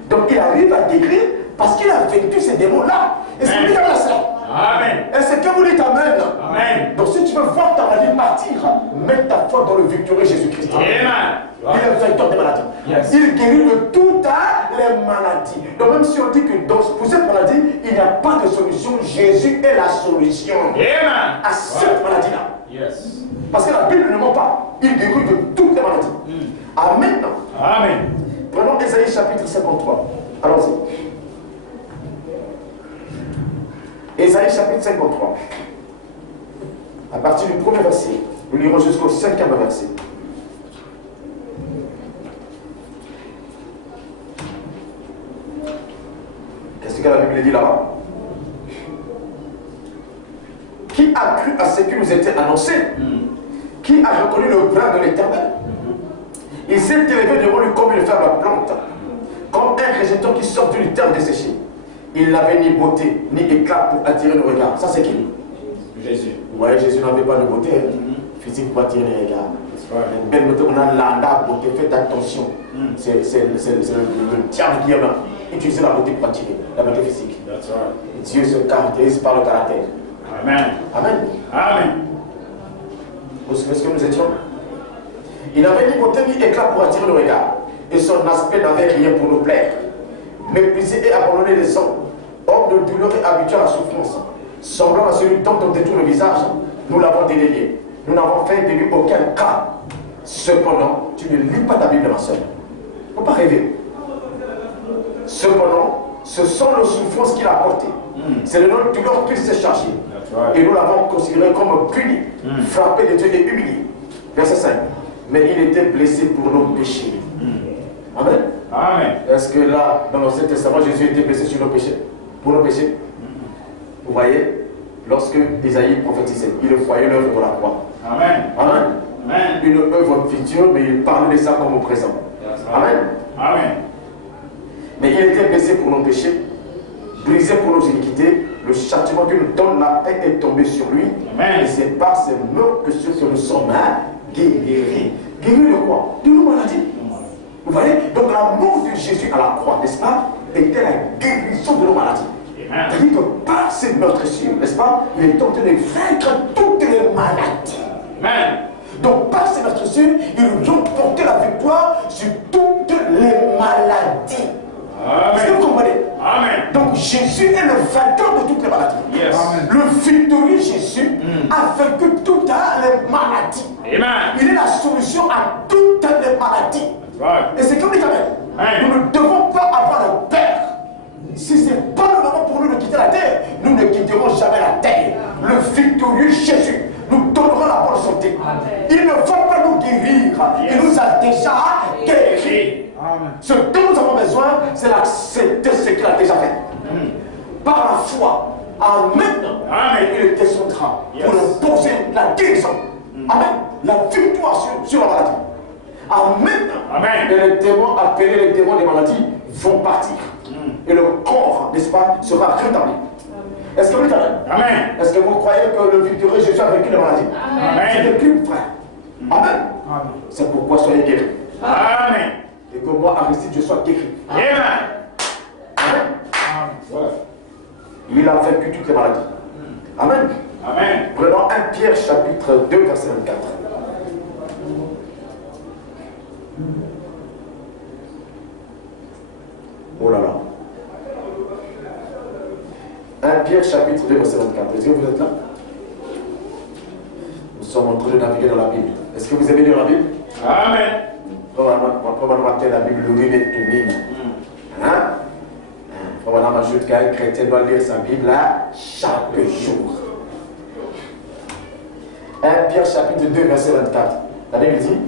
Donc il arrive à guérir parce qu'il a vaincu ces démons-là. Et c'est lui qui a cela. Amen. Et c'est que vous dites amen. Amen. Donc si tu veux voir ta maladie partir, mets ta foi dans le victorieux Jésus-Christ. Amen. Il est vainqueur des maladies. Yes. Il guérit de toutes les maladies. Donc même si on dit que pour cette maladie, il n'y a pas de solution, Jésus est la solution Amen. à cette maladie-là. Yes. Parce que la Bible ne ment pas. Il guérit de toutes les maladies. Amen. Amen. Prenons Ésaïe chapitre 53. Allons-y. Ésaïe chapitre 53. À partir du 1er verset, nous lirons jusqu'au 5e verset. Qu'est-ce que la Bible est dit là-bas. Qui a cru à ce qui nous était annoncé? Qui a reconnu le bras de l'Éternel? Il s'est élevé devant lui comme une faible plante, comme un végétal qui sort d'une terre desséchée. Il n'avait ni beauté, ni éclat pour attirer le regard. Ça, c'est qui? Jésus. Vous voyez, Jésus n'avait pas de beauté physique pour attirer les regards. Une belle beauté, on a la beauté, faites attention. C'est le terme qui est là. Utilisez la beauté pour attirer, la beauté physique. Dieu se caractérise par le caractère. Amen. Amen. Amen. Vous savez ce que nous étions? Il n'avait ni beauté ni éclat pour attirer le regard. Et son aspect n'avait rien pour nous plaire. Méprisé et abandonné des hommes, homme de douleur et habitué à la souffrance, semblant à celui dont on détourne le visage, nous l'avons délayé. Nous n'avons fait de lui aucun cas. Cependant, tu ne lis pas ta Bible, ma soeur. Il ne faut pas rêver. Cependant, ce sont nos souffrances qu'il a portées. C'est le nom de douleur qu'il s'est chargé. Et nous l'avons considéré comme puni, frappé de Dieu et humilié. Verset 5. Mais il était blessé pour nos péchés. Amen. Amen. Est-ce que là, dans l'Ancien Testament, Jésus était blessé sur nos péchés? Pour nos péchés? Vous voyez, lorsque Isaïe prophétisait, il voyait l'œuvre de la croix. Amen. Amen. Amen. Une œuvre future, mais il parlait de ça comme au présent. Amen. Amen. Mais il était blessé pour nos péchés, brisé pour nos iniquités. Le châtiment que nous donne la paix est tombé sur lui. Amen. Et c'est par ses mains que ceux que nous sommes guéris. Guéris de quoi? De nos maladies. Vous voyez? Donc la mort de Jésus à la croix, n'est-ce pas, était la guérison de nos maladies. C'est-à-dire que par ses meurtrissures, n'est-ce pas, il est tenté de vaincre toutes les maladies. Amen. Donc par ses meurtrissures, ils nous ont porté la victoire sur toutes les maladies. Est-ce que vous comprenez? Amen. Donc Jésus est le vainqueur de toutes les maladies. Yes. Le victorieux Jésus a vaincu toutes les maladies. Amen. Il est la solution à toutes les maladies. Right. Et c'est comme dit Amen. Nous ne devons pas avoir de peur. Si ce n'est pas le moment pour nous de quitter la terre, nous ne quitterons jamais la terre. Le victorieux Jésus nous donnera la bonne santé. Il ne va pas nous guérir. Il nous a déjà guéris. Ce dont nous avons besoin, c'est d'accepter ce qu'il a déjà fait. Par la foi. Amen. Amen. Il descendra pour nous poser la guérison. Amen. La victoire sur la maladie. Amen. Amen. Et les démons, appelés les démons des maladies, vont partir. Et le corps, n'est-ce pas, sera rétabli. Est-ce que vous dites Amen? Amen. Est-ce que vous croyez que le victorieux Jésus a vaincu les maladies? Amen. C'est le crime, frère. Amen. C'est pourquoi soyez guéris. Amen. Et que moi, Aristide, je sois guéri. Amen. Amen. Voilà. Il a vaincu toutes les maladies. Amen. Amen. Prenons 1 Pierre chapitre 2, verset 24. Oh là là. 1 Pierre chapitre 2, verset 24. Est-ce que vous êtes là? Nous sommes en train de naviguer dans la Bible. Est-ce que vous aimez lire la Bible? Amen. Probablement matin la Bible, le livre est tout. Hein? Probablement ajoute qu'un chrétien doit lire sa Bible là chaque jour. 1 Pierre chapitre 2, verset 24. La Bible dit,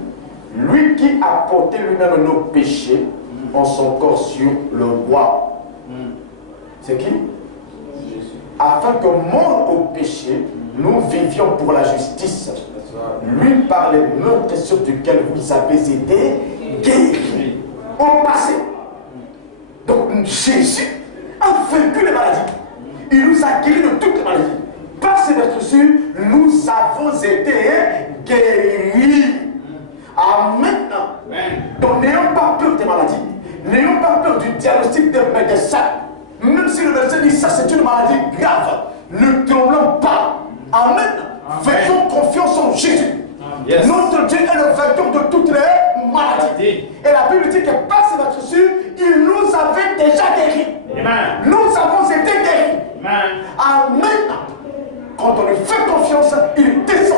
lui qui a porté lui-même nos péchés en son corps sur le bois. C'est qui? Afin que mort au péché, nous vivions pour la justice. Lui par les meurtres sur lesquels vous avez été guéris au passé. Donc Jésus a vaincu les maladies. Il nous a guéris de toutes les maladies. Par ses meurtrissures, nous avons été guéris. Amen. Donc n'ayons pas peur des maladies. N'ayons pas peur du diagnostic des médecins. Même si le médecin dit ça c'est une maladie grave, ne tremblons pas. Amen. Faisons confiance en Jésus. Yes. Notre Dieu est le vainqueur de toutes les maladies. Et la Bible dit que par ses meurtrissures, il nous avait déjà guéris. Amen. Nous avons été guéris. Amen. Amen. Quand on lui fait confiance, il descend.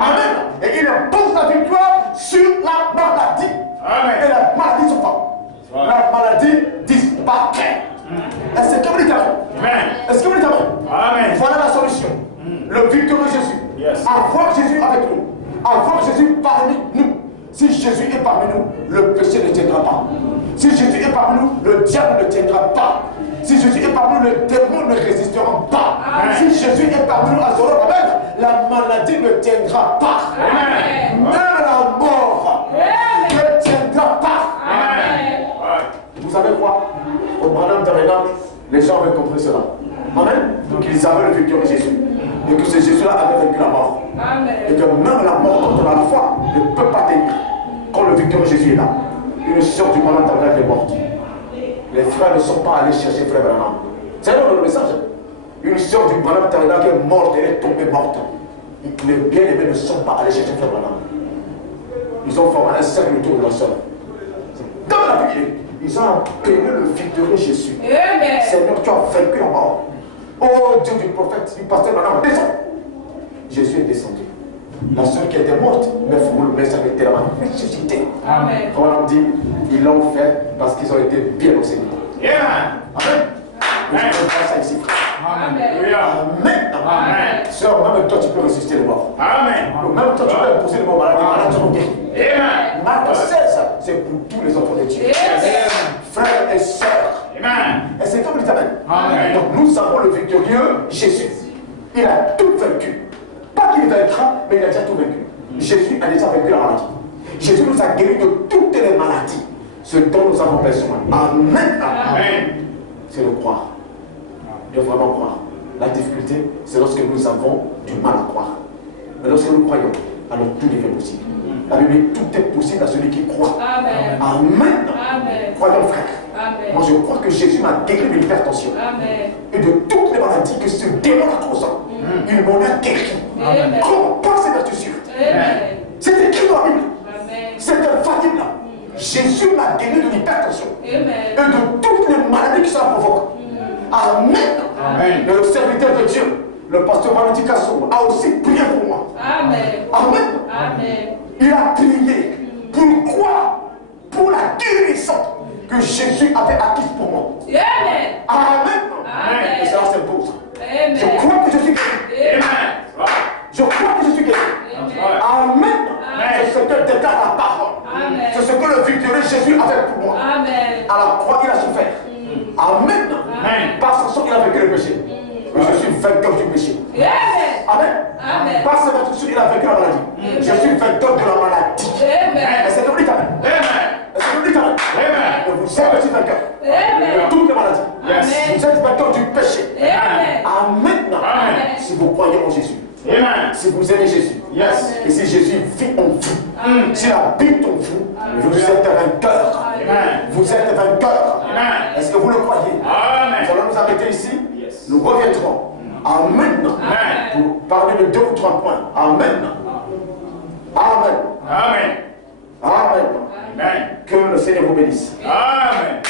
Amen. Et il impose la victoire sur la maladie. Amen. Et la maladie se fait. La maladie disparaît. Est-ce que vous dites Amen? Est-ce que vous dites Amen? Voilà la solution. Le victorieux Jésus. Yes. Avoir Jésus avec nous. Avoir Jésus parmi nous. Si Jésus est parmi nous, le péché ne tiendra pas. Si Jésus est parmi nous, le diable ne tiendra pas. Si Jésus est parmi nous, les démons ne résisteront pas. Amen. Si Jésus est parmi nous à Zorobabel, la maladie ne tiendra pas. Amen. Même la mort ne tiendra pas. Amen. Vous savez quoi? Au Branham Tabernacle, les gens avaient compris cela. Amen. Donc ils avaient le victorieux Jésus. Et que ce Jésus-là avait vaincu la mort. Et que même la mort, quand on a la foi, ne peut pas tenir. Quand le victorieux Jésus est là, une sœur du Branham Tabernacle est morte. Les frères ne sont pas allés chercher frère Branham. C'est le message. Une sœur du Branham Tabernacle est morte, elle est tombée morte. Les bien-aimés ne sont pas allés chercher frère Branham. Ils ont formé un cercle autour de la sœur. Dans la Bible, ils ont appelé le victorieux Jésus. Seigneur, tu as vaincu la mort. Oh Dieu du prophète, du pasteur Branham, descends. Jésus est descendu. La sœur qui était morte, mais ça était tellement ressuscité. Amen. Comme on dit, ils l'ont fait parce qu'ils ont été bien enseignés. Amen. Amen. Je Amen. vais faire ça ici, frère. Alléluia. Amen. Amen. Sœur, même toi, tu peux ressusciter les morts. Amen. Même toi, tu peux pousser les morts malades. Les malades seront guéris. Amen. Marc 16, c'est pour tous les enfants de Dieu. Frères et sœurs. Amen. Et c'est comme dit Amen. Amen. Donc nous avons le victorieux Jésus. Il a tout vaincu. Pas qu'il vaincra, mais il a déjà tout vaincu. Jésus a déjà vaincu la maladie. Jésus nous a guéris de toutes les maladies. Ce dont nous avons besoin. Amen. Amen. C'est le croire. De vraiment croire. La difficulté, c'est lorsque nous avons du mal à croire. Mais lorsque nous croyons, alors tout devient possible. La Bible dit tout est possible à celui qui croit. Amen. Amen. Amen. Croyons, frère. Amen. Moi, je crois que Jésus m'a guéri de l'hypertension Amen. et de toutes les maladies que ce démon a causées. Il m'en a guéri. Amen. Comment persévères-tu sur? Amen. C'est écrit dans la Bible. Amen. C'est infaillible. Jésus m'a guéri de l'hypertension et Amen. de toutes les maladies que ça provoque. Amen. Amen. Le serviteur de Dieu, le pasteur Manuti Kassou, a aussi prié pour moi. Amen. Amen. Amen. Il a prié. Pourquoi? Pour la guérison que Jésus avait acquise pour moi. Amen. Amen. Amen. Et ça, c'est beau ça. Amen. Je crois que je suis guéri. Amen. Je crois que je suis guéri. Amen. C'est ce que déclare la parole. Amen. C'est ce que le victorieux Jésus a fait pour moi. Amen. À la croix, il a souffert. Amen. Amen. Par son sang, il a vaincu le péché. Et je suis vainqueur du péché. Amen. Amen. Amen. Par sa vertu, il a vaincu la maladie. Je suis vainqueur de la maladie. Amen. Et c'est comme dit Amen. Amen. Et c'est comme dit Amen. Amen. Et vous êtes aussi vainqueur Amen. de toutes les maladies. Yes. Vous êtes vainqueur du péché. Amen. Amen. Amen. Si vous croyez en Jésus. Amen. Si vous aimez Jésus. Yes. Et si Jésus vit en vous. S'il habite en vous. Vous êtes vainqueur. Amen. Vous êtes vainqueur. Amen. Est-ce que vous le croyez? Amen. Nous allons nous arrêter ici. Yes. Nous reviendrons. Amen. Amen. Pour parler de 2 ou 3 points. Amen. Amen. Amen. Amen. Amen. Que le Seigneur vous bénisse. Amen.